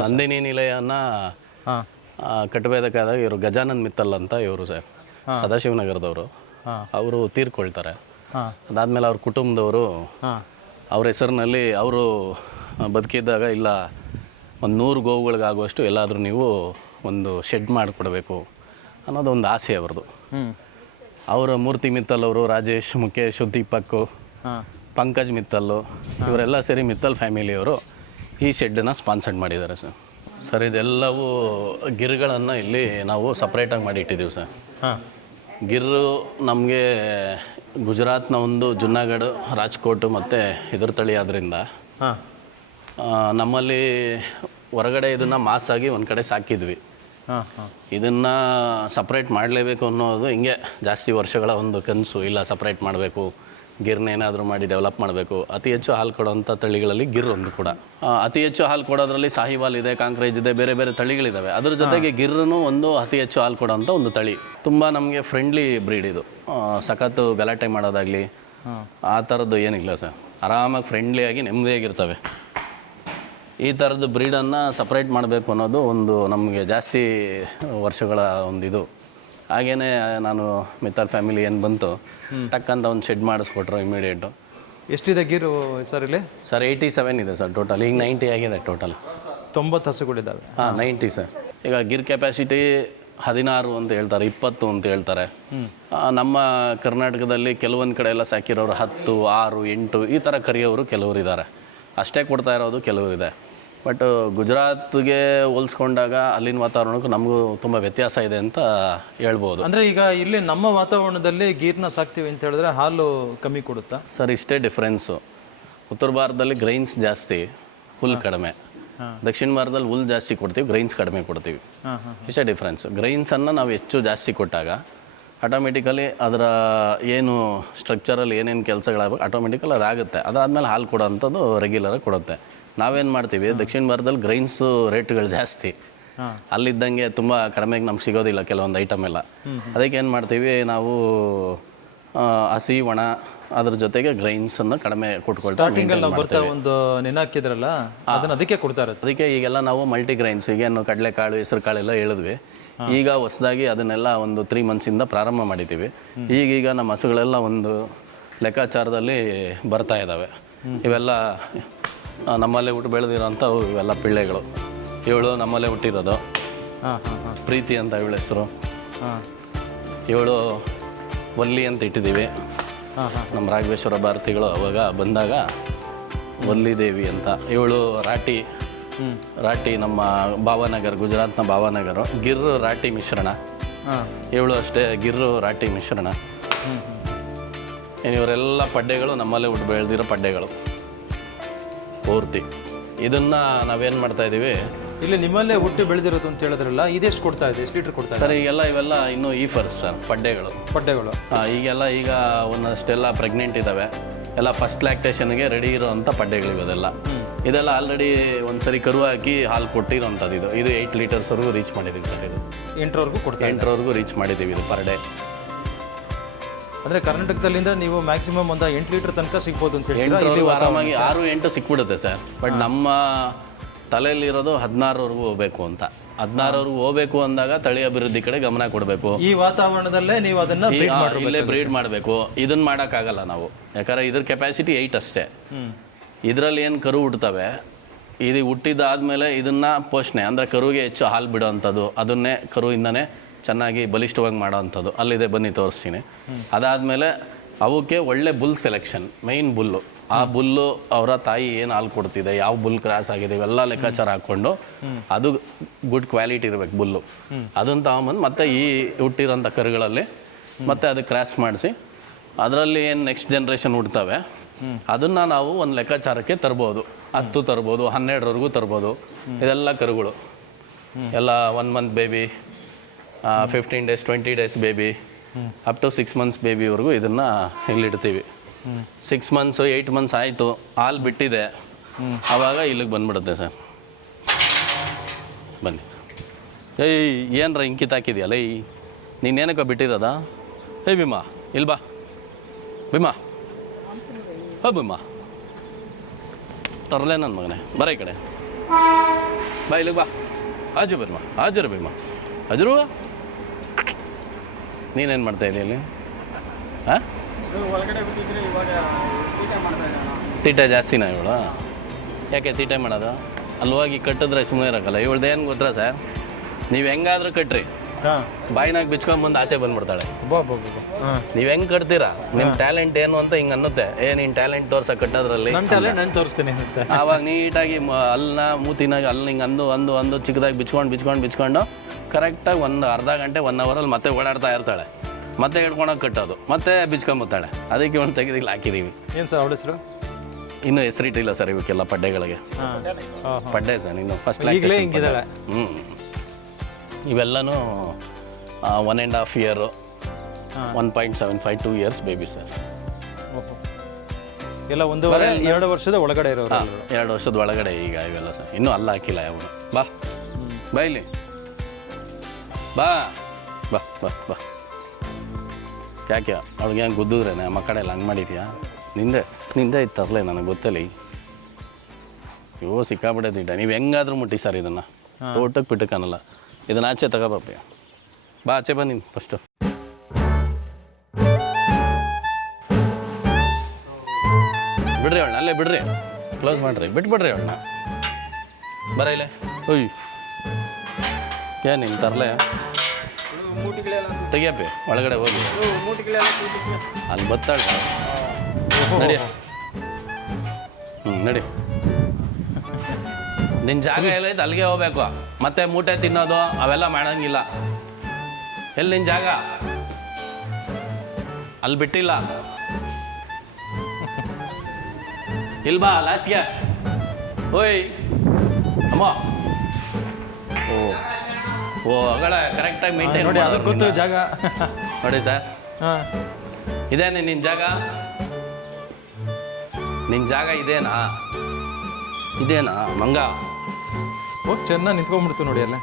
ನಂದಿನಿ ನಿಲಯನ ಕಟ್ಟಬೇಕಾದಾಗ ಇವರು ಗಜಾನಂದ್ ಮಿತ್ತಲ್ ಅಂತ ಇವರು ಸರ್, ಸದಾಶಿವನಗರದವರು. ಅವರು ತೀರ್ಕೊಳ್ತಾರೆ. ಅದಾದಮೇಲೆ ಅವ್ರ ಕುಟುಂಬದವರು ಅವ್ರ ಹೆಸರಿನಲ್ಲಿ ಅವರು ಬದುಕಿದ್ದಾಗ ಇಲ್ಲ ಒಂದು 100 ಗೋವುಗಳಿಗಾಗುವಷ್ಟು ಎಲ್ಲಾದರೂ ನೀವು ಒಂದು ಶೆಡ್ ಮಾಡಿಕೊಡ್ಬೇಕು ಅನ್ನೋದು ಒಂದು ಆಸೆ ಅವ್ರದ್ದು. ಅವರ ಮೂರ್ತಿ ಮಿತ್ತಲ್ ಅವರು, ರಾಜೇಶ್, ಮುಖೇಶ್, ದೀಪಕ್, ಪಂಕಜ್ ಮಿತ್ತಲ್ಲು, ಇವರೆಲ್ಲ ಸೇರಿ ಮಿತ್ತಲ್ ಫ್ಯಾಮಿಲಿಯವರು ಈ ಶೆಡ್ಡನ್ನು ಸ್ಪಾನ್ಸರ್ಡ್ ಮಾಡಿದ್ದಾರೆ ಸರ್. ಸರ್ ಇದೆಲ್ಲವೂ ಗಿರ್ಗಳನ್ನು ಇಲ್ಲಿ ನಾವು ಸಪ್ರೇಟಾಗಿ ಮಾಡಿ ಇಟ್ಟಿದ್ದೀವಿ ಸರ್. ಗಿರ್ರು ನಮಗೆ ಗುಜರಾತ್ನ ಒಂದು ಜುನಾಗಢ್, ರಾಜ್ಕೋಟ್ ಮತ್ತು ಇದ್ರ ತಳಿ ಆದ್ದರಿಂದ ನಮ್ಮಲ್ಲಿ ಹೊರಗಡೆ ಇದನ್ನು ಮಾಸಾಗಿ ಒಂದು ಕಡೆ ಸಾಕಿದ್ವಿ. ಇದನ್ನು ಸಪ್ರೇಟ್ ಮಾಡಲೇಬೇಕು ಅನ್ನೋದು ಹಿಂಗೆ ಜಾಸ್ತಿ ವರ್ಷಗಳ ಒಂದು ಕನಸು. ಇಲ್ಲ ಸಪ್ರೇಟ್ ಮಾಡಬೇಕು, ಗಿರ್ನ ಏನಾದರೂ ಮಾಡಿ ಡೆವಲಪ್ ಮಾಡಬೇಕು. ಅತಿ ಹೆಚ್ಚು ಹಾಲು ಕೊಡೋವಂಥ ತಳಿಗಳಲ್ಲಿ ಗಿರ್ ಒಂದು ಕೂಡ. ಅತಿ ಹೆಚ್ಚು ಹಾಲು ಕೊಡೋದ್ರಲ್ಲಿ ಸಾಹಿವಾಲ್ ಇದೆ, ಕಾಂಕ್ರೇಜ್ ಇದೆ, ಬೇರೆ ಬೇರೆ ತಳಿಗಳಿದ್ದಾವೆ. ಅದ್ರ ಜೊತೆಗೆ ಗಿರ್ನು ಒಂದು ಅತಿ ಹೆಚ್ಚು ಹಾಲು ಕೊಡೋವಂಥ ಒಂದು ತಳಿ. ತುಂಬ ನಮಗೆ ಫ್ರೆಂಡ್ಲಿ ಬ್ರೀಡ್ ಇದು. ಸಖತ್ತು ಗಲಾಟೆ ಮಾಡೋದಾಗಲಿ ಆ ಥರದ್ದು ಏನಿಲ್ಲ ಸರ್. ಆರಾಮಾಗಿ ಫ್ರೆಂಡ್ಲಿಯಾಗಿ ನೆಮ್ಮದಿಯಾಗಿರ್ತವೆ. ಈ ಥರದ್ದು ಬ್ರೀಡನ್ನು ಸಪ್ರೇಟ್ ಮಾಡಬೇಕು ಅನ್ನೋದು ಒಂದು ನಮಗೆ ಜಾಸ್ತಿ ವರ್ಷಗಳ ಒಂದು ಇದು. ಹಾಗೇ ನಾನು ಮಿತ್ತಲ್ ಫ್ಯಾಮಿಲಿ ಏನು ಬಂತು ಟಕ್ಕಂತ ಒಂದು ಶೆಡ್ ಮಾಡಿಸ್ಕೊಟ್ರು ಇಮಿಡಿಯೇಟು. ಎಷ್ಟಿದೆ ಗೀರು ಸರ್ ಇಲ್ಲಿ? ಸರ್ 87 ಇದೆ ಸರ್ ಟೋಟಲ್. ಈಗ 90 ಆಗಿದೆ ಟೋಟಲ್. 90 ಹಸುಗಳಿದ್ದಾವೆ. 90 ಸರ್. ಈಗ ಗಿರ್ ಕೆಪಾಸಿಟಿ 16 ಅಂತ ಹೇಳ್ತಾರೆ, 20 ಅಂತ ಹೇಳ್ತಾರೆ. ನಮ್ಮ ಕರ್ನಾಟಕದಲ್ಲಿ ಕೆಲವೊಂದು ಕಡೆ ಎಲ್ಲ ಸಾಕಿರೋರು 10, 6, 8 ಈ ಥರ ಕರಿಯೋರು ಕೆಲವರು ಇದ್ದಾರೆ. ಅಷ್ಟೇ ಕೊಡ್ತಾ ಇರೋದು ಕೆಲವರು ಇದೆ. ಬಟ್ ಗುಜರಾತ್ಗೆ ಹೋಲಿಸ್ಕೊಂಡಾಗ ಅಲ್ಲಿನ ವಾತಾವರಣಕ್ಕೂ ನಮಗೂ ತುಂಬ ವ್ಯತ್ಯಾಸ ಇದೆ ಅಂತ ಹೇಳ್ಬೋದು. ಅಂದರೆ ಈಗ ಇಲ್ಲಿ ನಮ್ಮ ವಾತಾವರಣದಲ್ಲಿ ಗೀರ್ನ ಸಾಕ್ತೀವಿ ಅಂತ ಹೇಳಿದ್ರೆ ಹಾಲು ಕಮ್ಮಿ ಕೊಡುತ್ತಾ ಸರ್? ಇಷ್ಟೇ ಡಿಫ್ರೆನ್ಸು. ಉತ್ತರ ಭಾರತದಲ್ಲಿ ಗ್ರೈನ್ಸ್ ಜಾಸ್ತಿ, ಹುಲ್ ಕಡಿಮೆ. ದಕ್ಷಿಣ ಭಾರತದಲ್ಲಿ ಹುಲ್ ಜಾಸ್ತಿ ಕೊಡ್ತೀವಿ, ಗ್ರೈನ್ಸ್ ಕಡಿಮೆ ಕೊಡ್ತೀವಿ. ಇಷ್ಟೇ ಡಿಫ್ರೆನ್ಸ್. ಗ್ರೈನ್ಸನ್ನು ನಾವು ಹೆಚ್ಚು ಜಾಸ್ತಿ ಕೊಟ್ಟಾಗ ಆಟೋಮೆಟಿಕಲಿ ಅದರ ಏನು ಸ್ಟ್ರಕ್ಚರಲ್ಲಿ ಏನೇನು ಕೆಲಸಗಳಾಗಬೇಕು ಆಟೋಮೆಟಿಕಲ್ ಅದಾಗುತ್ತೆ. ಅದಾದಮೇಲೆ ಹಾಲು ಕೊಡೋವಂಥದ್ದು ರೆಗ್ಯುಲರಾಗಿ ಕೊಡುತ್ತೆ. ನಾವೇನು ಮಾಡ್ತೀವಿ, ದಕ್ಷಿಣ ಭಾರತದಲ್ಲಿ ಗ್ರೈನ್ಸು ರೇಟ್ಗಳು ಜಾಸ್ತಿ, ಅಲ್ಲಿದ್ದಂಗೆ ತುಂಬ ಕಡಿಮೆಗೆ ನಮ್ಗೆ ಸಿಗೋದಿಲ್ಲ ಕೆಲವೊಂದು ಐಟಮ್ ಎಲ್ಲ. ಅದಕ್ಕೆ ಏನು ಮಾಡ್ತೀವಿ ನಾವು, ಹಸಿ ಒಣ ಅದ್ರ ಜೊತೆಗೆ ಗ್ರೈನ್ಸನ್ನು ಕಡಿಮೆ ಕೊಟ್ಕೊಳ್ತೀವಿ. ಒಂದು ನೆನೆ ಹಾಕಿದ್ರಲ್ಲ ಅದನ್ನ ಅದಕ್ಕೆ ಕೊಡ್ತಾರೆ. ಅದಕ್ಕೆ ಈಗೆಲ್ಲ ನಾವು ಮಲ್ಟಿ ಗ್ರೈನ್ಸ್, ಈಗೇನು ಕಡಲೆಕಾಳು, ಹೆಸರು ಕಾಳೆಲ್ಲ ಹೇಳಿದ್ವಿ. ಈಗ ಹೊಸದಾಗಿ ಅದನ್ನೆಲ್ಲ ಒಂದು 3 months ಪ್ರಾರಂಭ ಮಾಡಿದ್ದೀವಿ. ಈಗೀಗ ನಮ್ಮ ಹಸುಗಳೆಲ್ಲ ಒಂದು ಲೆಕ್ಕಾಚಾರದಲ್ಲಿ ಬರ್ತಾ ಇದ್ದಾವೆ. ಇವೆಲ್ಲ ನಮ್ಮಲ್ಲೇ ಹುಟ್ಟು ಬೆಳೆದಿರೋಂಥ ಇವೆಲ್ಲ ಪಿಳ್ಳೆಗಳು. ಇವಳು ನಮ್ಮಲ್ಲೇ ಹುಟ್ಟಿರೋದು, ಪ್ರೀತಿ ಅಂತ ಇವಳ ಹೆಸರು. ಇವಳು ವಲ್ಲಿ ಅಂತ ಇಟ್ಟಿದ್ದೀವಿ. ನಮ್ಮ ರಾಘವೇಶ್ವರ ಭಾರತಿಗಳು ಅವಾಗ ಬಂದಾಗ ವಲ್ಲಿ ದೇವಿ ಅಂತ. ಇವಳು ರಾಟಿ. ರಾಟಿ ನಮ್ಮ ಭಾವನಗರ್, ಗುಜರಾತ್ನ ಭಾವನಗರ. ಗಿರ್ ರಾಟಿ ಮಿಶ್ರಣ. ಇವಳು ಅಷ್ಟೇ ಗಿರ್ರು ರಾಟಿ ಮಿಶ್ರಣ. ಇವರೆಲ್ಲ ಪಡ್ಡೆಗಳು ನಮ್ಮಲ್ಲೇ ಹುಟ್ಟು ಬೆಳೆದಿರೋ ಪಡ್ಡೆಗಳು ಪೂರ್ತಿ. ಇದನ್ನು ನಾವೇನು ಮಾಡ್ತಾ ಇದ್ದೀವಿ, ಇಲ್ಲಿ ನಿಮ್ಮಲ್ಲೇ ಹುಟ್ಟು ಬೆಳೆದಿರೋದು ಅಂತ ಹೇಳಿದ್ರಲ್ಲ, ಇದೆಷ್ಟು ಕೊಡ್ತಾ ಇದೆ? ಎಷ್ಟು ಲೀಟ್ರ್ ಕೊಡ್ತಾ ಇದೆ ಸರ್? ಈಗೆಲ್ಲ ಇವೆಲ್ಲ ಇನ್ನೂ ಫರ್ಸ್ಟ್ ಸರ್ ಪಡ್ಡೆಗಳು. ಈಗೆಲ್ಲ ಈಗ ಒಂದಷ್ಟೆಲ್ಲ ಪ್ರೆಗ್ನೆಂಟ್ ಇದ್ದಾವೆ. ಎಲ್ಲ ಫಸ್ಟ್ ಲ್ಯಾಕ್ಟೇಷನ್ಗೆ ರೆಡಿ ಇರೋವಂಥ ಪಡ್ಡೆಗಳು ಇವೆಲ್ಲ. ಇದೆಲ್ಲ ಆಲ್ರೆಡಿ ಒಂದ್ಸರಿ ಕರು ಹಾಕಿ ಹಾಲು ಕೊಟ್ಟಿರೋಂಥದ್ದು. ಇದು 8 ಲೀಟರ್ಸ್ವರೆಗೂ ರೀಚ್ ಮಾಡಿದ್ದೀವಿ ಸರ್. ಇದು 8ರವರೆಗೂ ಕೊಡ್ತಾರೆ. 8ರವರೆಗೂ ರೀಚ್ ಮಾಡಿದ್ದೀವಿ ಇದು ಪರ್ ಡೇ. ಅಂದರೆ ಕರ್ನಾಟಕದಲ್ಲಿಂದ ನೀವು ಮ್ಯಾಕ್ಸಿಮಮ್ ಒಂದು 8 ಲೀಟರ್ ತನಕ ಸಿಗ್ಬೋದು ಅಂತ ಹೇಳಿ. 8ರವರೆಗೂ ಆರಾಮಾಗಿ 6-8 ಸಿಕ್ಬಿಡುತ್ತೆ ಸರ್. ಬಟ್ ನಮ್ಮ ತಲೆಯಲ್ಲಿರೋದು 16ರವರೆಗೂ ಹೋಗಬೇಕು ಅಂತ. 16ರವರೆಗೂ ಹೋಗಬೇಕು ಅಂದಾಗ ತಳಿ ಅಭಿವೃದ್ಧಿ ಕಡೆ ಗಮನ ಕೊಡಬೇಕು. ಈ ವಾತಾವರಣದಲ್ಲೇ ನೀವು ಅದನ್ನು ಇಲ್ಲೇ ಬ್ರೀಡ್ ಮಾಡಬೇಕು. ಇದನ್ನ ಮಾಡೋಕ್ಕಾಗಲ್ಲ ನಾವು, ಯಾಕಂದರೆ ಇದ್ರ ಕೆಪಾಸಿಟಿ 8 ಅಷ್ಟೇ. ಇದರಲ್ಲಿ ಏನು ಕರು ಹುಟ್ಟುತ್ತವೆ, ಇದು ಹುಟ್ಟಿದಾದ್ಮೇಲೆ ಇದನ್ನು ಪೋಷಣೆ ಅಂದರೆ ಕರುವಿಗೆ ಹೆಚ್ಚು ಹಾಲು ಬಿಡೋ ಅಂಥದ್ದು, ಅದನ್ನೇ ಕರುವಿಂದನೇ ಚೆನ್ನಾಗಿ ಬಲಿಷ್ಠವಾಗಿ ಮಾಡೋ ಅಂಥದ್ದು ಅಲ್ಲಿದೆ, ಬನ್ನಿ ತೋರಿಸ್ತೀನಿ. ಅದಾದಮೇಲೆ ಅವಕ್ಕೆ ಒಳ್ಳೆ ಬುಲ್ ಸೆಲೆಕ್ಷನ್, ಮೈನ್ ಬುಲ್ಲು. ಆ ಬುಲ್ಲು ಅವರ ತಾಯಿ ಏನು ಹಾಲು ಕೊಡ್ತಿದೆ, ಯಾವ ಬುಲ್ ಕ್ರಾಸ್ ಆಗಿದೆ, ಇವೆಲ್ಲ ಲೆಕ್ಕಾಚಾರ ಹಾಕ್ಕೊಂಡು ಅದು ಗುಡ್ ಕ್ವಾಲಿಟಿ ಇರಬೇಕು ಬುಲ್ಲು. ಅದನ್ನು ತಗೊಂಬಂದು ಮತ್ತೆ ಈ ಹುಟ್ಟಿರೋಂಥ ಕರುಗಳಲ್ಲಿ ಮತ್ತೆ ಅದಕ್ಕೆ ಕ್ರಾಸ್ ಮಾಡಿಸಿ ಅದರಲ್ಲಿ ಏನು ನೆಕ್ಸ್ಟ್ ಜನ್ರೇಷನ್ ಹುಡ್ತವೆ ಅದನ್ನು ನಾವು ಒಂದು ಲೆಕ್ಕಾಚಾರಕ್ಕೆ ತರ್ಬೋದು. 10 ತರ್ಬೋದು, 12ರವರೆಗೂ ತರ್ಬೋದು. ಇದೆಲ್ಲ ಕರುಗಳು ಎಲ್ಲ 1 month baby, 15 days 20 days baby, up to 6 months ಬೇಬಿವರೆಗೂ ಇದನ್ನು ಇಲ್ಲಿಡ್ತೀವಿ. 6 ಮಂತ್ಸು 8 ಮಂತ್ಸ್ ಆಯಿತು, ಹಾಲು ಬಿಟ್ಟಿದೆ, ಆವಾಗ ಇಲ್ಲಿಗೆ ಬಂದ್ಬಿಡುತ್ತೆ ಸರ್. ಬನ್ನಿ. ಏಯ್ ಏನರ ಇಂಕಿತಾಕಿದೆಯಲ್ಲ, ನೀನೇನಕ್ಕ ಬಿಟ್ಟಿರೋದಾ? ಏಯ್ ಭೀಮಾ ಇಲ್ಲಿ ಬಾ, ಭೀಮಾ ಭೀಮಾ ತರಲೇ ನನ್ನ ಮಗನೇ, ಬರ ಈ ಕಡೆ ಬಾ, ಇಲ್ಲಿಗೆ ಬಾ. ಹಾಜು ಭೀಮಾ, ಹಾಜರು ಭೀಮಾ, ಹಾಜರು. ನೀನೇನು ಮಾಡ್ತಾ ಇದೆಯಾ ಇಲ್ಲಿ? ಹಾಂ, ತೀಟೆ ಜಾಸ್ತಿನಾ ಇವಳು? ಯಾಕೆ ತೀಟೆ ಮಾಡೋದು? ಅಲ್ಲಿ ಹೋಗಿ ಕಟ್ಟಿದ್ರೆ ಸುಮ್ಮನೆ ಇರೋಕ್ಕಲ್ಲ. ಇವಳ್ದು ಏನು ಗೊತ್ತಾ ಸರ್, ನೀವು ಹೆಂಗಾದ್ರೂ ಕಟ್ರಿ, ಬಾಯಿನಾಗ ಬಿಚ್ಕೊಂಡ್ಬಂದು ಆಚೆ ಬಂದ್ಬಿಡ್ತಾಳೆ. ನೀವು ಹೆಂಗೆ ಕಟ್ತೀರಾ, ನಿಮ್ಮ ಟ್ಯಾಲೆಂಟ್ ಏನು ಅಂತ ಹಿಂಗೆ ಅನ್ನುತ್ತೆ. ನೀನು ಟ್ಯಾಲೆಂಟ್ ತೋರ್ಸಕ್ಕೆ ಕಟ್ಟೋದ್ರಲ್ಲಿ ನಾನು ತೋರಿಸ್ತೀನಿ. ಆವಾಗ ನೀಟಾಗಿ ಅಲ್ಲನ್ನ ಮೂತಿನಾಗ ಅಲ್ಲಿ ಹಿಂಗೆ ಅಂದು ಚಿಕ್ಕದಾಗಿ ಬಿಚ್ಕೊಂಡು ಕರೆಕ್ಟಾಗಿ ಒಂದು ಅರ್ಧ ಗಂಟೆ 1 ಅವರಲ್ಲಿ ಮತ್ತೆ ಓಡಾಡ್ತಾ ಇರ್ತಾಳೆ. ಮತ್ತೆ ಹಿಡ್ಕೊಂಡೋಗಿ ಕಟ್ಟೋದು, ಮತ್ತೆ ಬಿಚ್ಕೊಂಬತ್ತಾಳೆ. ಅದಕ್ಕೆ ಒಂದು ತೆಗೆದಿಲ್ಲ ಹಾಕಿದ್ದೀವಿ. ಏನು ಸರ್ ಅವಳ ಹೆಸರು? ಇನ್ನೂ ಹೆಸರಿಟ್ಟಿಲ್ಲ ಸರ್ ಇವಕ್ಕೆಲ್ಲ ಪಡ್ಡೆಗಳಿಗೆ. ಪಡ್ಡೆ ಸರ್ ಇನ್ನು ಫಸ್ಟ್ ಹಿಂಗಿದ್ದಾಳೆ. ಇವೆಲ್ಲನೂ 1.5 ಇಯರು, 1.75 2 ಇಯರ್ಸ್ ಬೇಬಿ ಸರ್. ಎಲ್ಲ 1.5-2 ವರ್ಷದ ಒಳಗಡೆ ಇರೋರು. 2 ವರ್ಷದ ಒಳಗಡೆ ಈಗ ಇವೆಲ್ಲ ಸರ್. ಇನ್ನೂ ಅಲ್ಲ ಹಾಕಿಲ್ಲ ಯಾವ. ಬಾ ಬಾ ಇಲ್ಲಿ ಬಾ ಬಾ ಬಾ ಬಾ. ಯಾಕೆ ಅವ್ಳಿಗೆ ಹೆಂಗೆ ಗುದ್ದಿದ್ರೇನೆ ನಮ್ಮ ಕಡೆ ಎಲ್ಲ ಹಂಗೆ ಮಾಡಿದ್ಯಾ? ನಿಂದೆ ಇತ್ತು ತರಲೆ, ನನಗೆ ಗೊತ್ತಲ್ಲ. ಸಿಕ್ಕಾಬಿಡೋದಿಟ್ಟ. ನೀವು ಹೆಂಗಾದ್ರೂ ಮುಟ್ಟಿ ಸರ್ ಇದನ್ನು, ತೋಟಕ್ಕೆ ಪಿಟ್ಟಕ್ಕೆ ಅನ್ನಲ್ಲ. ಇದನ್ನ ಆಚೆ ತಗೋಬಾಪಿ. ಬಾ ಆಚೆ ಬಾ ನೀನು ಫಸ್ಟು. ಬಿಡ್ರಿ ಅವಳನ್ನ, ಅಲ್ಲೇ ಬಿಡ್ರಿ, ಕ್ಲೋಸ್ ಮಾಡಿರಿ, ಬಿಟ್ಬಿಡ್ರಿ ಅವಳನ್ನ. ಬರ ಇಲ್ಲೇ. ಒಯ್ ಏನು ನಿನ್ನ ತರಲೆ? ತೆಗಿಯಪ್ಪಿ ಒಳಗಡೆ ಹೋಗಿ. ಅಲ್ಲಿ ಬತ್ತಾಳೆ. ನಡಿ. ನಡಿ. ನಿನ್ನ ಜಾಗ ಎಲ್ಲೈತೆ ಅಲ್ಲಿಗೆ ಹೋಗ್ಬೇಕು. ಮತ್ತೆ ಮೂಟೆ ತಿನ್ನೋದು ಅವೆಲ್ಲ ಮಾಡೋಂಗಿಲ್ಲ. ಎಲ್ಲಿ ನಿನ್ನ ಜಾಗ? ಅಲ್ಲಿ ಬಿಟ್ಟಿಲ್ಲ. ಇಲ್ಬಾ ಲಾಸ್ಟ್ಗೆ. ಓಯ್ ಅಮ್ಮ. ಓ ಅಗಳ ಕರೆಕ್ಟಾಗಿ ಮೇಂಟೈನ್ ನೋಡಿ, ಅದಕ್ಕೆ ಗೊತ್ತು ಜಾಗ. ನೋಡಿ ಸರ್, ಇದೇನೆ ನಿನ್ನ ಜಾಗ? ನಿನ್ನ ಜಾಗ ಇದೇನಾ ಮಂಗ? ಹೋಗಿ ಚೆನ್ನಾಗಿ ನಿಂತ್ಕೊಂಡ್ಬಿಡ್ತು ನೋಡಿ ಅಲ್ಲ.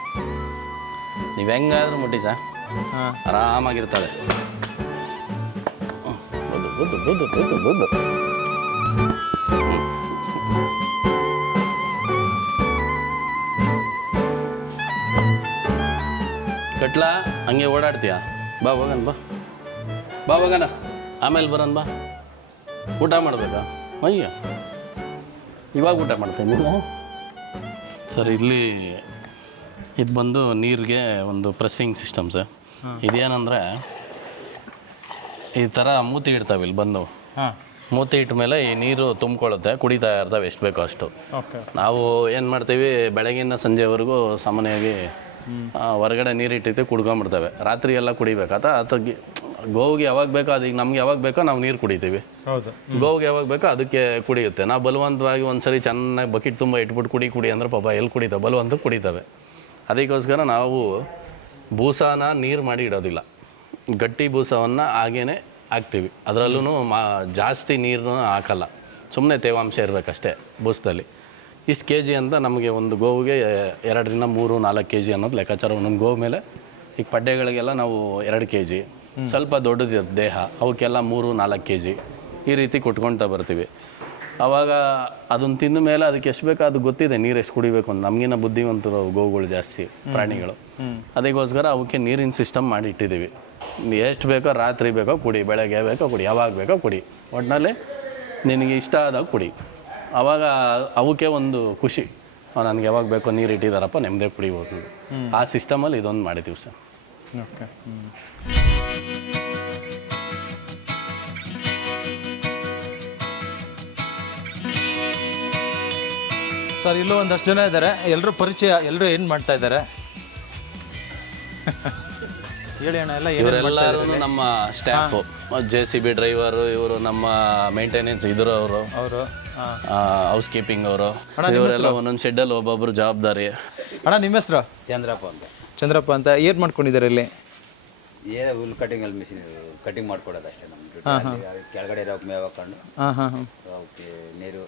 ನೀವು ಹೆಂಗಾದ್ರೂ ಮುಟ್ಟಿ ಸರ್, ಆರಾಮಾಗಿರ್ತಾಳೆ. ಬುದ್ದು ಕಟ್ಲಾ ಹಂಗೆ ಓಡಾಡ್ತೀಯ? ಬಾ ಹೋಗಣ, ಬಾ ಹೋಗಣ, ಆಮೇಲೆ ಬರೋಣ ಬಾ. ಊಟ ಮಾಡಬೇಕಾ? ಅಯ್ಯ ಇವಾಗ ಊಟ ಮಾಡ್ತೀನಿ ನೀವು ಸರ್. ಇಲ್ಲಿ ಇದು ಬಂದು ನೀರಿಗೆ ಒಂದು ಪ್ರೆಸ್ಸಿಂಗ್ ಸಿಸ್ಟಮ್ ಸರ್. ಇದೇನಂದರೆ ಈ ಥರ ಮೂತಿ ಇಡ್ತಾವೆ ಇಲ್ಲಿ ಬಂದು. ಮೂತಿ ಇಟ್ಟ ಮೇಲೆ ಈ ನೀರು ತುಂಬಿಕೊಳ್ಳುತ್ತೆ, ಕುಡಿತಾ ಇರ್ತವೆ ಎಷ್ಟು ಬೇಕೋ ಅಷ್ಟು. ನಾವು ಏನು ಮಾಡ್ತೀವಿ, ಬೆಳಗಿಂದ ಸಂಜೆವರೆಗೂ ಸಾಮಾನ್ಯವಾಗಿ ಹೊರಗಡೆ ನೀರಿಟ್ಟಿರ್ತೀವಿ, ಕುಡ್ಕೊಂಬಿಡ್ತೇವೆ. ರಾತ್ರಿ ಎಲ್ಲ ಕುಡಿಬೇಕಾತ ಅಥವಾ ಗೋವಿಗೆ ಯಾವಾಗ ಬೇಕೋ ಅದಕ್ಕೆ ನಮ್ಗೆ ಯಾವಾಗ ಬೇಕೋ ನಾವು ನೀರು ಕುಡಿತೀವಿ. ಗೋವಿಗೆ ಯಾವಾಗ ಬೇಕೋ ಅದಕ್ಕೆ ಕುಡಿಯುತ್ತೆ. ನಾವು ಬಲವಂತವಾಗಿ ಒಂದ್ಸರಿ ಚೆನ್ನಾಗಿ ಬಕೆಟ್ ತುಂಬ ಇಟ್ಬಿಟ್ಟು ಕುಡಿ ಅಂದ್ರೆ ಪಾಪ ಎಲ್ಲಿ ಕುಡಿತಾವೆ, ಬಲವಂತ ಕುಡಿತವೆ. ಅದಕ್ಕೋಸ್ಕರ ನಾವು ಬೂಸಾನ ನೀರು ಮಾಡಿ ಇಡೋದಿಲ್ಲ, ಗಟ್ಟಿ ಬೂಸವನ್ನು ಹಾಗೇ ಹಾಕ್ತೀವಿ. ಅದರಲ್ಲೂ ಜಾಸ್ತಿ ನೀರನ್ನು ಹಾಕಲ್ಲ, ಸುಮ್ಮನೆ ತೇವಾಂಶ ಇರಬೇಕಷ್ಟೇ ಬೂಸದಲ್ಲಿ. ಇಷ್ಟು ಕೆ ಜಿ ಅಂತ ನಮಗೆ ಒಂದು ಗೋವಿಗೆ 2 3 4 ಕೆ ಜಿ ಅನ್ನೋದು ಲೆಕ್ಕಾಚಾರ ಒಂದೊಂದು ಗೋವು ಮೇಲೆ. ಈಗ ಪಡ್ಡೆಗಳಿಗೆಲ್ಲ ನಾವು 2 ಕೆ ಜಿ, ಸ್ವಲ್ಪ ದೊಡ್ಡದಿರುತ್ತೆ ದೇಹ, ಅವಕ್ಕೆಲ್ಲ 3 4 ಕೆ ಜಿ ಈ ರೀತಿ ಕೊಟ್ಕೊಳ್ತಾ ಬರ್ತೀವಿ. ಆವಾಗ ಅದನ್ನು ತಿಂದ ಮೇಲೆ ಅದಕ್ಕೆ ಎಷ್ಟು ಬೇಕೋ ಅದು ಗೊತ್ತಿದೆ, ನೀರು ಎಷ್ಟು ಕುಡಿಬೇಕು ಅಂತ. ನಮಗಿನ ಬುದ್ಧಿವಂತರು ಗೋವುಗಳು ಜಾಸ್ತಿ, ಪ್ರಾಣಿಗಳು. ಅದಕ್ಕೋಸ್ಕರ ಅವಕ್ಕೆ ನೀರಿನ ಸಿಸ್ಟಮ್ ಮಾಡಿ ಇಟ್ಟಿದ್ದೀವಿ. ಎಷ್ಟು ಬೇಕೋ, ರಾತ್ರಿ ಬೇಕೋ ಕುಡಿ, ಬೆಳಗ್ಗೆ ಬೇಕೋ ಕುಡಿ, ಯಾವಾಗ ಬೇಕೋ ಕುಡಿ, ಒಟ್ಟಿನಲ್ಲಿ ನಿನಗೆ ಇಷ್ಟ ಆದಾಗ ಕುಡಿ. ಆವಾಗ ಅವಕ್ಕೆ ಒಂದು ಖುಷಿ, ನನಗೆ ಯಾವಾಗ ಬೇಕೋ ನೀರು ಇಟ್ಟಿದ್ದಾರಪ್ಪ, ನೆಮ್ಮದಿ ಕುಡಿಬೋದು. ಆ ಸಿಸ್ಟಮಲ್ಲಿ ಇದೊಂದು ಮಾಡಿದ್ದೀವಿ ಸರ್. ಓಕೆ. ಸರ್ ಇಲ್ಲೂ ಒಂದಷ್ಟು ಜನ ಇದ್ದಾರೆ, ಎಲ್ಲರೂ ಪರಿಚಯ, ಎಲ್ಲರೂ ಏನು ಮಾಡ್ತಾ ಇದ್ದಾರೆ ಹೇಳಿ ಅಣ್ಣ. ಎಲ್ಲ ಇವರೆಲ್ಲರೂ ನಮ್ಮ ಸ್ಟಾಫು, JCB ಡ್ರೈವರು, ಇವರು ನಮ್ಮ ಮೇಂಟೆನೆನ್ಸ್ ಇದ್ರವರು, ಅವರು ಹೌಸ್ ಕೀಪಿಂಗ್ ಅವರು, ಇವರೆಲ್ಲ ಒಂದೊಂದು ಶೆಡ್ಡಲ್ಲಿ ಒಬ್ಬೊಬ್ರು ಜವಾಬ್ದಾರಿ. ಅಣ್ಣ ನಿಮ್ಮ ಹೆಸರು? ಚಂದ್ರಪ್ಪ ಅಂತ. ಚಂದ್ರಪ್ಪ ಅಂತ. ಏನು ಮಾಡ್ಕೊಂಡಿದ್ದಾರೆ ಇಲ್ಲಿ? ಏನೇ ಹುಲ್ ಕಟಿಂಗಲ್ಲಿ ಮಿಷಿನ್ ಕಟಿಂಗ್ ಮಾಡ್ಕೊಡೋದು ಅಷ್ಟೇ ನಮ್ಮ ಕೆಳಗಡೆ ಇರೋ ಮೇವು ಹಾಕೊಂಡು ಅವಕ್ಕೆ ನೀರು.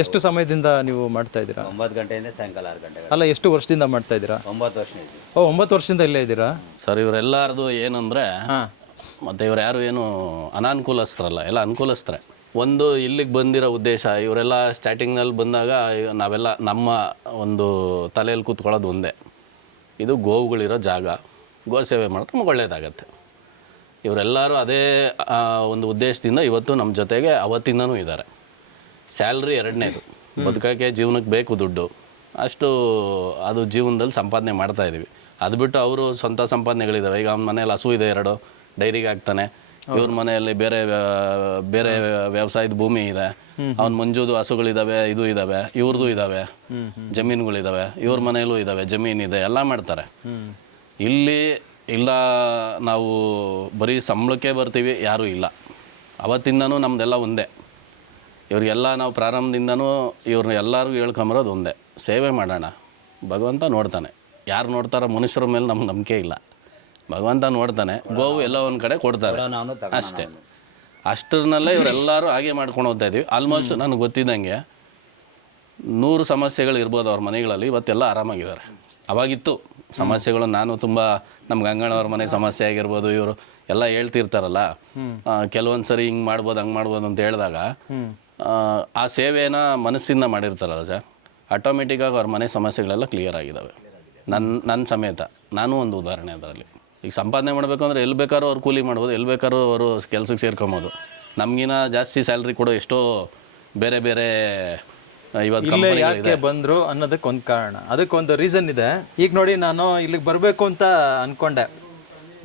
ಎಷ್ಟು ಸಮಯದಿಂದ ನೀವು ಮಾಡ್ತಾ ಇದ್ದೀರಾ? 9 ಗಂಟೆಯಿಂದ ಸಾಯಂಕಾಲ 6 ಗಂಟೆಗೆ. ಅಲ್ಲ, ಎಷ್ಟು ವರ್ಷದಿಂದ ಮಾಡ್ತಾ ಇದ್ದೀರಾ? 9 ವರ್ಷ ಇದ್ವಿ. ಓ, 9 ವರ್ಷದಿಂದ ಇಲ್ಲೇ ಇದ್ದೀರಾ ಸರ್. ಇವರೆಲ್ಲರದು ಏನಂದರೆ, ಮತ್ತು ಇವ್ರು ಯಾರು ಏನು ಅನಾನುಕೂಲಸ್ಥರಲ್ಲ, ಎಲ್ಲ ಅನುಕೂಲಸ್ಥರೆ. ಒಂದು ಇಲ್ಲಿಗೆ ಬಂದಿರೋ ಉದ್ದೇಶ, ಇವರೆಲ್ಲ ಸ್ಟಾರ್ಟಿಂಗ್ನಲ್ಲಿ ಬಂದಾಗ ನಾವೆಲ್ಲ ನಮ್ಮ ಒಂದು ತಲೆಯಲ್ಲಿ ಕೂತ್ಕೊಳ್ಳೋದು ಒಂದೇ, ಇದು ಗೋವುಗಳಿರೋ ಜಾಗ, ಗೋ ಸೇವೆ ಮಾಡಿದ್ರೆ ನಮ್ಗೆ ಒಳ್ಳೆಯದಾಗತ್ತೆ. ಇವರೆಲ್ಲರೂ ಅದೇ ಒಂದು ಉದ್ದೇಶದಿಂದ ಇವತ್ತು ನಮ್ಮ ಜೊತೆಗೆ ಅವತ್ತಿಂದನೂ ಇದ್ದಾರೆ. ಸ್ಯಾಲ್ರಿ 2ನೇದು, ಬದುಕೋಕ್ಕೆ ಜೀವನಕ್ಕೆ ಬೇಕು ದುಡ್ಡು, ಅಷ್ಟು ಅದು ಜೀವನದಲ್ಲಿ ಸಂಪಾದನೆ ಮಾಡ್ತಾಯಿದ್ದೀವಿ. ಅದು ಬಿಟ್ಟು ಅವರು ಸ್ವಂತ ಸಂಪಾದನೆಗಳಿದ್ದಾವೆ. ಈಗ ಅವ್ನ ಮನೇಲಿ ಹಸು ಇದೆ 2, ಡೈರಿಗೆ ಹಾಕ್ತಾನೆ. ಇವ್ರ ಮನೆಯಲ್ಲಿ ಬೇರೆ ಬೇರೆ ವ್ಯವಸಾಯದ ಭೂಮಿ ಇದೆ, ಅವ್ನ ಮಂಜುದು ಹಸುಗಳಿದ್ದಾವೆ, ಇದು ಇದ್ದಾವೆ, ಇವ್ರದ್ದು ಇದ್ದಾವೆ, ಜಮೀನುಗಳಿದ್ದಾವೆ, ಇವ್ರ ಮನೆಯಲ್ಲೂ ಇದ್ದಾವೆ, ಜಮೀನಿದೆ, ಎಲ್ಲ ಮಾಡ್ತಾರೆ. ಇಲ್ಲಿ ಇಲ್ಲ, ನಾವು ಬರೀ ಸಂಬಳಕ್ಕೆ ಬರ್ತೀವಿ, ಯಾರೂ ಇಲ್ಲ. ಅವತ್ತಿಂದನೂ ನಮ್ಮದೆಲ್ಲ ಒಂದೇ. ಇವ್ರಿಗೆಲ್ಲ ನಾವು ಪ್ರಾರಂಭದಿಂದನೂ ಇವ್ರನ್ನ ಎಲ್ಲರಿಗೂ ಹೇಳ್ಕೊಂಬರೋದು ಒಂದೇ, ಸೇವೆ ಮಾಡೋಣ, ಭಗವಂತ ನೋಡ್ತಾನೆ. ಯಾರು ನೋಡ್ತಾರೋ ಮನುಷ್ಯರ ಮೇಲೆ ನಮ್ಗೆ ನಂಬಿಕೆ ಇಲ್ಲ, ಭಗವಂತ ನೋಡ್ತಾನೆ. ಗೋವು ಎಲ್ಲ ಒಂದು ಕಡೆ ಕೊಡ್ತಾರೆ ಅಷ್ಟೇ. ಅಷ್ಟರಲ್ಲೇ ಇವರೆಲ್ಲರೂ ಹಾಗೆ ಮಾಡ್ಕೊಂಡು ಹೋಗ್ತಾ ಇದ್ದೀವಿ. ಆಲ್ಮೋಸ್ಟ್ ನನಗೆ ಗೊತ್ತಿದ್ದಂಗೆ 100 ಸಮಸ್ಯೆಗಳು ಇರ್ಬೋದು ಅವ್ರ ಮನೆಗಳಲ್ಲಿ, ಇವತ್ತೆಲ್ಲ ಆರಾಮಾಗಿದ್ದಾರೆ. ಅವಾಗಿತ್ತು ಸಮಸ್ಯೆಗಳು. ನಾನು ತುಂಬ ನಮ್ಮ ಗಂಗಣ್ಣವ್ರ ಮನೆ ಸಮಸ್ಯೆ ಆಗಿರ್ಬೋದು, ಇವರು ಎಲ್ಲ ಹೇಳ್ತಿರ್ತಾರಲ್ಲ, ಕೆಲವೊಂದು ಸರಿ ಹಿಂಗೆ ಮಾಡ್ಬೋದು ಹಂಗೆ ಮಾಡ್ಬೋದು ಅಂತ ಹೇಳಿದಾಗ ಆ ಸೇವೆನ ಮನಸ್ಸಿಂದ ಮಾಡಿರ್ತಾರಲ್ಲ ಸರ್, ಆಟೋಮೆಟಿಕ್ಕಾಗಿ ಅವ್ರ ಮನೆ ಸಮಸ್ಯೆಗಳೆಲ್ಲ ಕ್ಲಿಯರ್ ಆಗಿದ್ದಾವೆ. ನನ್ನ ಸಮೇತ ನಾನು ಒಂದು ಉದಾಹರಣೆ ಅದರಲ್ಲಿ. ಈಗ ಸಂಪಾದನೆ ಮಾಡಬೇಕು ಅಂದರೆ ಎಲ್ಲಿ ಬೇಕಾದ್ರೂ ಅವ್ರು ಕೂಲಿ ಮಾಡ್ಬೋದು, ಎಲ್ಲಿ ಬೇಕಾದ್ರೂ ಅವರು ಕೆಲಸಕ್ಕೆ ಸೇರ್ಕೊಬೋದು. ನಮಗಿನ ಜಾಸ್ತಿ ಸ್ಯಾಲ್ರಿ ಕೊಡೋ ಎಷ್ಟೋ ಬೇರೆ ಬೇರೆ ಇವತ್ತು ಯಾಕೆ ಬಂದರು ಅನ್ನೋದಕ್ಕೊಂದು ಕಾರಣ, ಅದಕ್ಕೊಂದು ರೀಸನ್ ಇದೆ. ಈಗ ನೋಡಿ, ನಾನು ಇಲ್ಲಿಗೆ ಬರಬೇಕು ಅಂತ ಅಂದ್ಕೊಂಡೆ,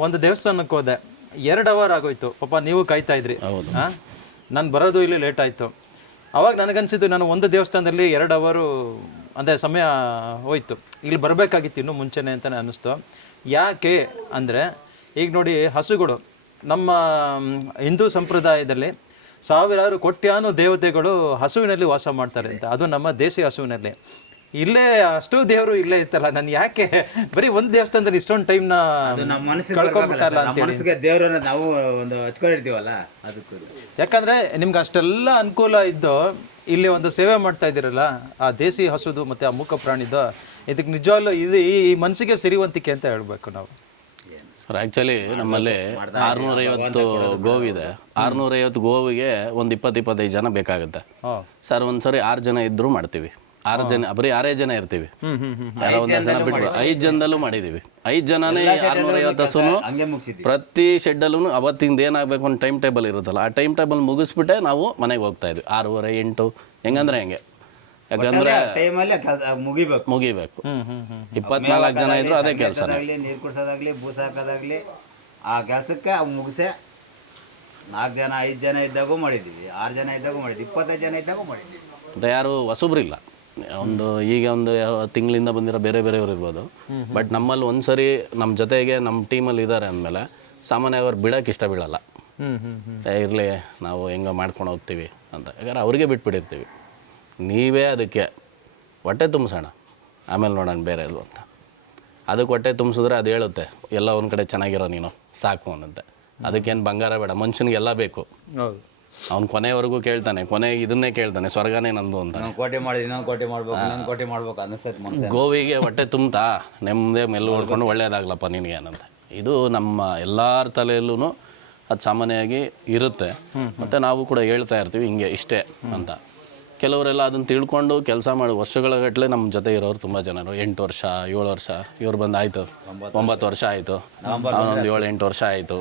ಒಂದು ದೇವಸ್ಥಾನಕ್ಕೆ ಹೋದೆ, 2 ಅವರ್ ಆಗೋಯ್ತು. ಪಾಪ ನೀವು ಕಾಯ್ತಾ ಇದ್ರಿ. ಹೌದು. ನಾನು ಬರೋದು ಇಲ್ಲಿ ಲೇಟ್ ಆಯಿತು. ಅವಾಗ ನನಗನ್ಸಿದ್ದು, ನಾನು ಒಂದು ದೇವಸ್ಥಾನದಲ್ಲಿ 2 ಅವರು ಅಂದರೆ ಸಮಯ ಹೋಯ್ತು, ಇಲ್ಲಿ ಬರಬೇಕಾಗಿತ್ತು ಇನ್ನೂ ಮುಂಚೆನೇ ಅಂತಲೇ ಅನ್ನಿಸ್ತು. ಯಾಕೆ ಅಂದರೆ, ಈಗ ನೋಡಿ, ಹಸುಗಳು ನಮ್ಮ ಹಿಂದೂ ಸಂಪ್ರದಾಯದಲ್ಲಿ ಸಾವಿರಾರು ಕೋಟ್ಯಾನು ದೇವತೆಗಳು ಹಸುವಿನಲ್ಲಿ ವಾಸ ಮಾಡ್ತಾರೆ ಅಂತ, ಅದು ನಮ್ಮ ದೇಸಿ ಹಸುವಿನಲ್ಲಿ. ಇಲ್ಲೇ ಅಷ್ಟು ದೇವರು ಇಲ್ಲೇ ಇತ್ತಲ್ಲ, ನಾನು ಯಾಕೆ ಬರೀ ಒಂದು ದೇವಸ್ಥಾನದಲ್ಲಿ ಇಷ್ಟೊಂದು ಟೈಮ್ನ ಕಳ್ಕೊಂಡ್ಬಿಟ್ಟಲ್ಲ ಅಂತ ಮನಸ್ಸಿಗೆ ದೇವರನ್ನ ನಾವು ಒಂದು ಹಚ್ಕೊಂಡಿರ್ತೀವಲ್ಲ, ಅದಕ್ಕೂ. ಯಾಕಂದರೆ ನಿಮ್ಗೆ ಅಷ್ಟೆಲ್ಲ ಅನುಕೂಲ ಇದ್ದು ಇಲ್ಲಿ ಒಂದು ಸೇವೆ ಮಾಡ್ತಾ ಇದ್ದೀರಲ್ಲ, ಆ ದೇಸಿ ಹಸುದು ಮತ್ತು ಆ ಮೂಕ ಪ್ರಾಣಿದು, ಇದಕ್ಕೆ ನಿಜವಾಗ್ಲೂ ಇದು ಈ ಮನಸ್ಸಿಗೆ ಸಿರಿವಂತಿಕೆ ಅಂತ ಹೇಳಬೇಕು ನಾವು. ಸರ್ ಆ್ಯಕ್ಚುಲಿ ನಮ್ಮಲ್ಲಿ 650 ಗೋವಿದೆ. 650 ಗೋವಿಗೆ ಒಂದು 20-25 ಜನ ಬೇಕಾಗುತ್ತೆ ಸರ್. ಒಂದು ಸರಿ 6 ಜನ ಇದ್ದರೂ ಮಾಡ್ತೀವಿ. 6 ಜನ, ಬರೀ 6 ಜನ ಇರ್ತೀವಿ. ಯಾರೋ 1 ಜನ ಬಿಟ್ಟು 5 ಜನದಲ್ಲೂ ಮಾಡಿದ್ದೀವಿ. 5 ಜನನೇ 650 ಹಸುನು ಪ್ರತಿ ಶೆಡ್ಡಲ್ಲೂ ಅವತ್ತಿಂದ ಏನಾಗಬೇಕು ಒಂದು ಟೈಮ್ ಟೇಬಲ್ ಇರುತ್ತಲ್ಲ, ಆ ಟೈಮ್ ಟೇಬಲ್ ಮುಗಿಸ್ಬಿಟ್ಟೆ ನಾವು ಮನೆಗೆ ಹೋಗ್ತಾ ಇದ್ವಿ. 6:30 8 ಹೆಂಗಂದ್ರೆ ಹೆಂಗೆ, ಯಾಕಂದ್ರೆ ಮುಗಿಬೇಕು. 24 ಜನ ಇದ್ರು ಅದೇ ಕೆಲಸ, ನೀರು ಕುಡ್ಸೋದಾಗ್ಲಿ, ಬೂಸ ಹಾಕೋದಾಗ್ಲಿ, ಆ ಕೆಲಸಕ್ಕೆ ಅವು ಮುಗಿಸೆ 4 ಜನ 5 ಜನ ಇದ್ದಾಗೂ ಮಾಡಿದ್ದೀವಿ, 6 ಜನ ಇದ್ದಾಗೂ ಮಾಡಿದ್ವಿ, 25 ಜನ ಇದ್ದಾಗೂ ಮಾಡಿದ್ದೀವಿ. ಅಂತ ಯಾರು ಹೊಸಬ್ರಿಲ್ಲ. ಈಗ ಒಂದು ತಿಂಗಳಿಂದ ಬಂದಿರೋ ಬೇರೆ ಬೇರೆಯವ್ರು ಇರ್ಬೋದು. ಬಟ್ ನಮ್ಮಲ್ಲಿ ಒಂದ್ಸರಿ ನಮ್ಮ ಜೊತೆಗೆ ನಮ್ಮ ಟೀಮಲ್ಲಿ ಇದ್ದಾರೆ ಅಂದಮೇಲೆ ಸಾಮಾನ್ಯವಾಗಿ ಅವ್ರು ಬಿಡೋಕೆ ಇಷ್ಟ ಬೀಳಲ್ಲ. ಇರಲಿ ನಾವು ಹೆಂಗೋ ಮಾಡ್ಕೊಂಡು ಹೋಗ್ತೀವಿ ಅಂತ, ಯಾಕಂದ್ರೆ ಅವ್ರಿಗೆ ಬಿಟ್ಬಿಟ್ಟಿರ್ತೀವಿ. ನೀವೇ ಅದಕ್ಕೆ ಹೊಟ್ಟೆ ತುಂಬಿಸೋಣ, ಆಮೇಲೆ ನೋಡೋಣ ಬೇರೆ ಅದು ಅಂತ. ಅದಕ್ಕೆ ಹೊಟ್ಟೆ ತುಂಬಿಸಿದ್ರೆ ಅದು ಹೇಳುತ್ತೆ, ಎಲ್ಲ ಒಂದು ಕಡೆ ಚೆನ್ನಾಗಿರೋ ನೀನು ಸಾಕು ಅನ್ನಂತೆ. ಅದಕ್ಕೇನು ಬಂಗಾರ ಬೇಡ, ಮನುಷ್ಯನಿಗೆಲ್ಲ ಬೇಕು. ಅವ್ನು ಕೊನೆಯವರೆಗೂ ಕೇಳ್ತಾನೆ, ಕೊನೆಗೆ ಇದನ್ನೇ ಕೇಳ್ತಾನೆ, ಸ್ವರ್ಗನೇ ನಂದು ಅಂತ. ಇನ್ನೊಂದು ಕೋಟೆ ಮಾಡಿದ್ರೆ ಇನ್ನೊಂದು ಕೋಟೆ ಮಾಡ್ಬೇಕು, ಇನ್ನೊಂದು ಕೋಟೆ ಮಾಡ್ಬೇಕು ಅನ್ನಿಸ್ತೈತೆ ಮನಸ್ಸು. ಗೋವಿಗೆ ಹೊಟ್ಟೆ ತುಂಬ್ತಾ ನೆಮ್ಮದೇ ಮೆಲ್ಲು ಹೊಡ್ಕೊಂಡು ಒಳ್ಳೇದಾಗ್ಲಪ್ಪ ನಿನಗೆ ಅನ್ನಂತೆ. ಇದು ನಮ್ಮ ಎಲ್ಲರ ತಲೆಯಲ್ಲೂ ಅದು ಸಾಮಾನ್ಯವಾಗಿ ಇರುತ್ತೆ. ಮತ್ತು ನಾವು ಕೂಡ ಹೇಳ್ತಾ ಇರ್ತೀವಿ ಹಿಂಗೆ ಇಷ್ಟೇ ಅಂತ. ಕೆಲವರೆಲ್ಲ ಅದನ್ನು ತಿಳ್ಕೊಂಡು ಕೆಲಸ ಮಾಡಿ ವರ್ಷಗಳ ಗಟ್ಟಲೆ ನಮ್ಮ ಜೊತೆ ಇರೋರು ತುಂಬ ಜನರು. 8 ವರ್ಷ 7 ವರ್ಷ, ಇವ್ರು ಬಂದು ಆಯಿತು 9 ವರ್ಷ ಆಯಿತು, ಒಂದು 7-8 ವರ್ಷ ಆಯಿತು.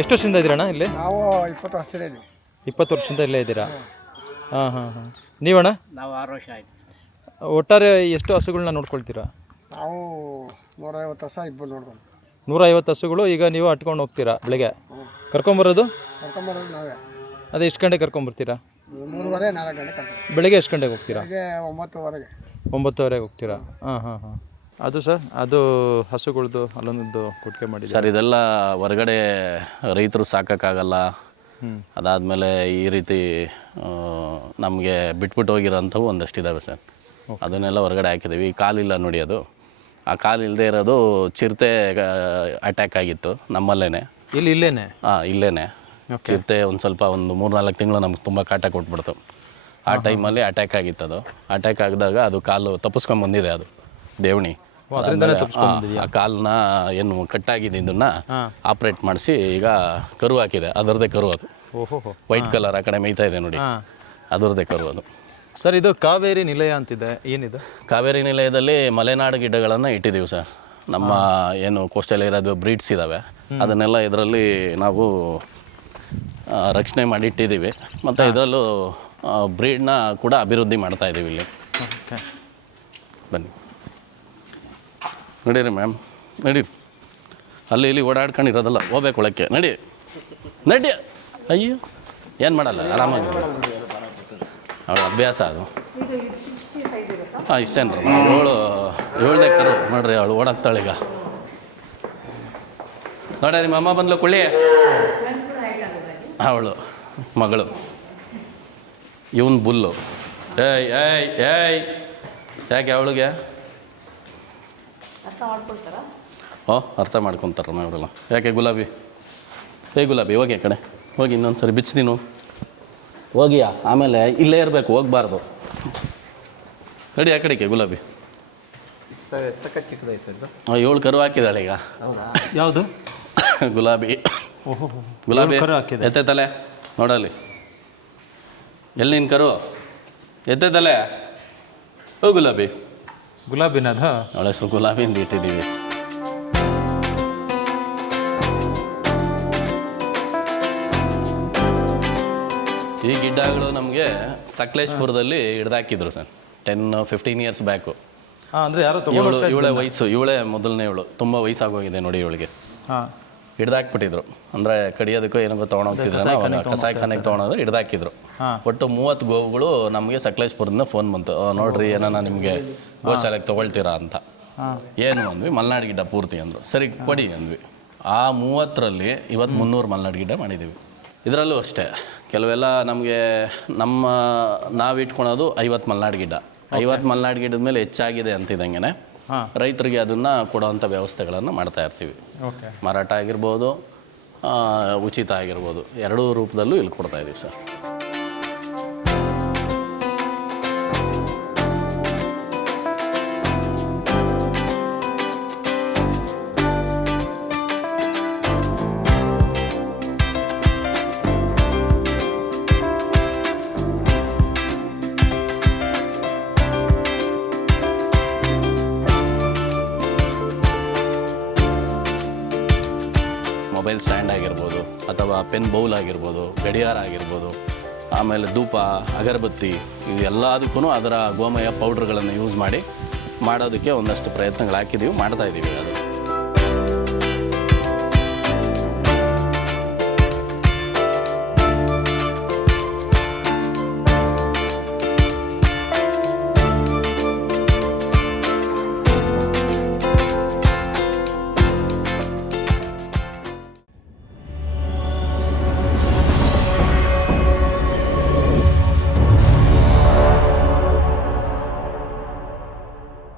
ಎಷ್ಟು ವರ್ಷದಿಂದ ಇದ್ದೀರಣ್ಣ ಇಲ್ಲಿ? ನಾವು 20 ವರ್ಷದಿಂದ ಇದ್ದೀವಿ. 20 ವರ್ಷದಿಂದ ಇಲ್ಲೇ ಇದ್ದೀರಾ? ಹಾಂ ಹಾಂ ಹಾಂ. ನೀವಣ್ಣ? ನಾವು 6 ವರ್ಷ ಆಯಿತು. ಒಟ್ಟಾರೆ ಎಷ್ಟು ಹಸುಗಳನ್ನ ನೋಡ್ಕೊಳ್ತೀರಾ? ನಾವು 150 ಹಸ ಇಬ್ಬರು ನೋಡ್ಕೊಂಡು. 150 ಹಸುಗಳು. ಈಗ ನೀವು ಅಟ್ಕೊಂಡು ಹೋಗ್ತೀರಾ ಬೆಳಗ್ಗೆ? ಕರ್ಕೊಂಬರೋದು? ಕರ್ಕೊಂಬರೋದು ನಾವೇ. ಅದೇ ಎಷ್ಟು ಗಂಟೆಗೆ ಕರ್ಕೊಂಬರ್ತೀರಾ? 3:30-4 ಗಂಟೆ ಕರ್ಕೊಂಡು. ಬೆಳಗ್ಗೆ ಎಷ್ಟು ಗಂಟೆಗೆ ಹೋಗ್ತೀರಾ? ಬೆಳಗ್ಗೆ 9:00ವರೆಗೆ. 9:30 ಹೋಗ್ತೀರಾ? ಹಾಂ ಹಾಂ ಹಾಂ. ಅದು ಸರ್, ಅದು ಹಸುಗಳದ್ದು ಅಲ್ಲೊಂದು ಕೊಟ್ಟಿಗೆ ಮಾಡಿದೆ ಸರ್. ಇದೆಲ್ಲ ಹೊರಗಡೆ ರೈತರು ಸಾಕೋಕ್ಕಾಗಲ್ಲ. ಅದಾದಮೇಲೆ ಈ ರೀತಿ ನಮಗೆ ಬಿಟ್ಬಿಟ್ಟು ಹೋಗಿರೋಂಥವು ಒಂದಷ್ಟು ಇದ್ದಾವೆ ಸರ್. ಅದನ್ನೆಲ್ಲ ಹೊರಗಡೆ ಹಾಕಿದ್ದೀವಿ. ಈ ಕಾಲಿಲ್ಲ ನೋಡಿ, ಅದು ಆ ಕಾಲು ಇಲ್ಲದೆ ಇರೋದು ಚಿರತೆ ಅಟ್ಯಾಕ್ ಆಗಿತ್ತು ನಮ್ಮಲ್ಲೇ. ಇಲ್ಲೇನೆ? ಹಾಂ, ಇಲ್ಲೇ ಚಿರತೆ ಒಂದು 3-4 ತಿಂಗಳು ನಮ್ಗೆ ತುಂಬ ಕಾಟ ಕೊಟ್ಬಿಡ್ತು. ಆ ಟೈಮಲ್ಲಿ ಅಟ್ಯಾಕ್ ಆಗಿತ್ತು. ಅದು ಅಟ್ಯಾಕ್ ಆಗಿದಾಗ ಅದು ಕಾಲು ತಪ್ಪಿಸ್ಕೊಂಡು ಬಂದಿದೆ, ಅದು ದೇವಣಿ. ಆ ಕಾಲನ್ನ ಏನು ಕಟ್ಟಾಗಿದ್ದನ್ನ ಆಪ್ರೇಟ್ ಮಾಡಿಸಿ ಈಗ ಕರು ಹಾಕಿದೆ. ಅದರದ್ದೇ ಕರು ಅದು. ವೈಟ್ ಕಲರ್ ಆ ಕಡೆ ಮೇಯ್ತಾ ಇದೆ ನೋಡಿ, ಅದರದ್ದೇ ಕರು ಅದು. ಸರ್, ಇದು ಕಾವೇರಿ ನಿಲಯ ಅಂತಿದೆ, ಏನಿದೆ? ಕಾವೇರಿ ನಿಲಯದಲ್ಲಿ ಮಲೆನಾಡು ಗಿಡ್ಡಗಳನ್ನು ಇಟ್ಟಿದ್ದೀವಿ ಸರ್. ನಮ್ಮ ಏನು ಕೋಸ್ಟಲ್ ಏರಿಯಾದ ಬ್ರೀಡ್ಸ್ ಇದ್ದಾವೆ, ಅದನ್ನೆಲ್ಲ ಇದರಲ್ಲಿ ನಾವು ರಕ್ಷಣೆ ಮಾಡಿ ಇಟ್ಟಿದ್ದೀವಿ. ಮತ್ತು ಇದರಲ್ಲೂ ಬ್ರೀಡ್ನ ಕೂಡ ಅಭಿವೃದ್ಧಿ ಮಾಡ್ತಾ ಇದ್ದೀವಿ ಇಲ್ಲಿ. ಬನ್ನಿ ನಡೀರಿ ಮ್ಯಾಮ್, ನಡೀರಿ. ಅಲ್ಲಿ ಇಲ್ಲಿ ಓಡಾಡ್ಕೊಂಡಿರೋದಲ್ಲ, ಹೋಗ್ಬೇಕು ಒಳಕ್ಕೆ. ನಡಿ. ಅಯ್ಯೋ, ಏನು ಮಾಡಲ್ಲ, ಆರಾಮಾಗಿ. ಅವಳ ಅಭ್ಯಾಸ ಅದು. ಹಾಂ, ಇಷ್ಟೇನ್ರಿ. 7ನೇ ಕರು ನೋಡ್ರಿ, ಅವಳು ಓಡಾಕ್ತಾಳೆ ಈಗ. ನೋಡ್ರಿ, ನಿಮ್ಮ ಅಮ್ಮ ಬಂದ್ಲು ಕುಳ್ಳಿ, ಅವಳು ಮಗಳು. ಇವನು ಬುಲ್ಲು. ಏಯ್ ಯಾಕೆ ಅವಳಿಗೆ? ಅರ್ಥ ಮಾಡ್ಕೊತಾರಮ್ಮ ಅವರೆಲ್ಲ. ಯಾಕೆ ಗುಲಾಬಿ? ಗುಲಾಬಿ ಹೋಗಿ ಆ ಕಡೆ ಹೋಗಿ, ಇನ್ನೊಂದು ಸರಿ ಬಿಚ್ಚಿದೀನು ಹೋಗಿಯಾ. ಆಮೇಲೆ ಇಲ್ಲೇ ಇರಬೇಕು, ಹೋಗ್ಬಾರ್ದು. ನಡಿ ಆ ಕಡೆಗೆ ಗುಲಾಬಿ. ಚಿಕ್ಕದಾಯ್ತು. 7 ಕರು ಹಾಕಿದಾಳೆ ಈಗ. ಯಾವುದು? ಗುಲಾಬಿ. ಗುಲಾಬಿ ಎತ್ತೆ ತಲೆ ನೋಡಲ್ಲಿ. ಎಲ್ಲಿ ನಿನ್ನ ಕರು? ಎತ್ತೆ ತಲೆ. ಓ ಗುಲಾಬಿ. ಗುಲಾಬಿನದ? ಅವಳ ಹೆಸರು ಗುಲಾಬಿ ಅಂತ ಇಟ್ಟಿದ್ದೀವಿ. ಈ ಗಿಡ್ಡಗಳು ನಮಗೆ ಸಕಲೇಶ್ಪುರದಲ್ಲಿ ಹಿಡ್ದಾಕಿದ್ರು ಸರ್, 10-15 ಇಯರ್ಸ್ ಬ್ಯಾಕು. ಅಂದರೆ ಯಾರೋ ಇವಳೆ ವಯಸ್ಸು, ಇವಳೇ ಮೊದಲನೇ ಇವಳು. ತುಂಬ ವಯಸ್ಸಾಗೋಗಿದೆ ನೋಡಿ ಇವಳಿಗೆ. ಹಿಡ್ದಾಕ್ಬಿಟ್ಟಿದ್ರು. ಅಂದರೆ ಕಡಿಯೋದಕ್ಕೂ ಏನೋ ತೊಗೊಂಡೋಗ್ತಿದ್ರು, ಕಸಾಯಿಖಾನೆಗೆ ತೊಗೊಂಡೋದ್ರೆ ಹಿಡ್ದಾಕಿದ್ರು. ಒಟ್ಟು 30 ಗೋವುಗಳು ನಮಗೆ ಸಕಲೇಶ್ಪುರದಿಂದ ಫೋನ್ ಬಂತು, ನೋಡ್ರಿ ಏನಾನ ನಿಮಗೆ ಗೋಶಾಲೆಗೆ ತೊಗೊಳ್ತೀರಾ ಅಂತ. ಏನು ಅಂದ್ವಿ, ಮಲೆನಾಡು ಗಿಡ್ಡ ಪೂರ್ತಿ ಅಂದರು. ಸರಿ ಕೊಡಿ ಅಂದ್ವಿ. ಆ 30ರಲ್ಲಿ ಇವತ್ತು 300 ಮಲೆನಾಡು ಗಿಡ್ಡ ಮಾಡಿದ್ದೀವಿ. ಇದರಲ್ಲೂ ಅಷ್ಟೇ ಕೆಲವೆಲ್ಲ ನಮಗೆ ನಾವು ಇಟ್ಕೊಳೋದು 50 ಮಲೆನಾಡು ಗಿಡ್ಡ. 50 ಮಲೆನಾಡು ಗಿಡದ ಮೇಲೆ ಹೆಚ್ಚಾಗಿದೆ ಅಂತಿದ್ದಂಗೆ ರೈತರಿಗೆ ಅದನ್ನು ಕೊಡೋವಂಥ ವ್ಯವಸ್ಥೆಗಳನ್ನು ಮಾಡ್ತಾ ಇರ್ತೀವಿ. ಮಾರಾಟ ಆಗಿರ್ಬೋದು, ಉಚಿತ ಆಗಿರ್ಬೋದು, ಎರಡೂ ರೂಪದಲ್ಲೂ ಇಲ್ಲಿ ಕೊಡ್ತಾ ಇದ್ದೀವಿ ಸರ್. ಮೊಬೈಲ್ ಸ್ಟ್ಯಾಂಡ್ ಆಗಿರ್ಬೋದು, ಅಥವಾ ಪೆನ್ ಬೌಲ್ ಆಗಿರ್ಬೋದು, ಗಡಿಯಾರ ಆಗಿರ್ಬೋದು, ಆಮೇಲೆ ಧೂಪ, ಅಗರಬತ್ತಿ, ಇದು ಎಲ್ಲದಕ್ಕೂ ಅದರ ಗೋಮಯ ಪೌಡ್ರ್ಗಳನ್ನು ಯೂಸ್ ಮಾಡೋದಕ್ಕೆ ಒಂದಷ್ಟು ಪ್ರಯತ್ನಗಳು ಹಾಕಿದ್ದೀವಿ, ಮಾಡ್ತಾಯಿದ್ದೀವಿ ಅದು.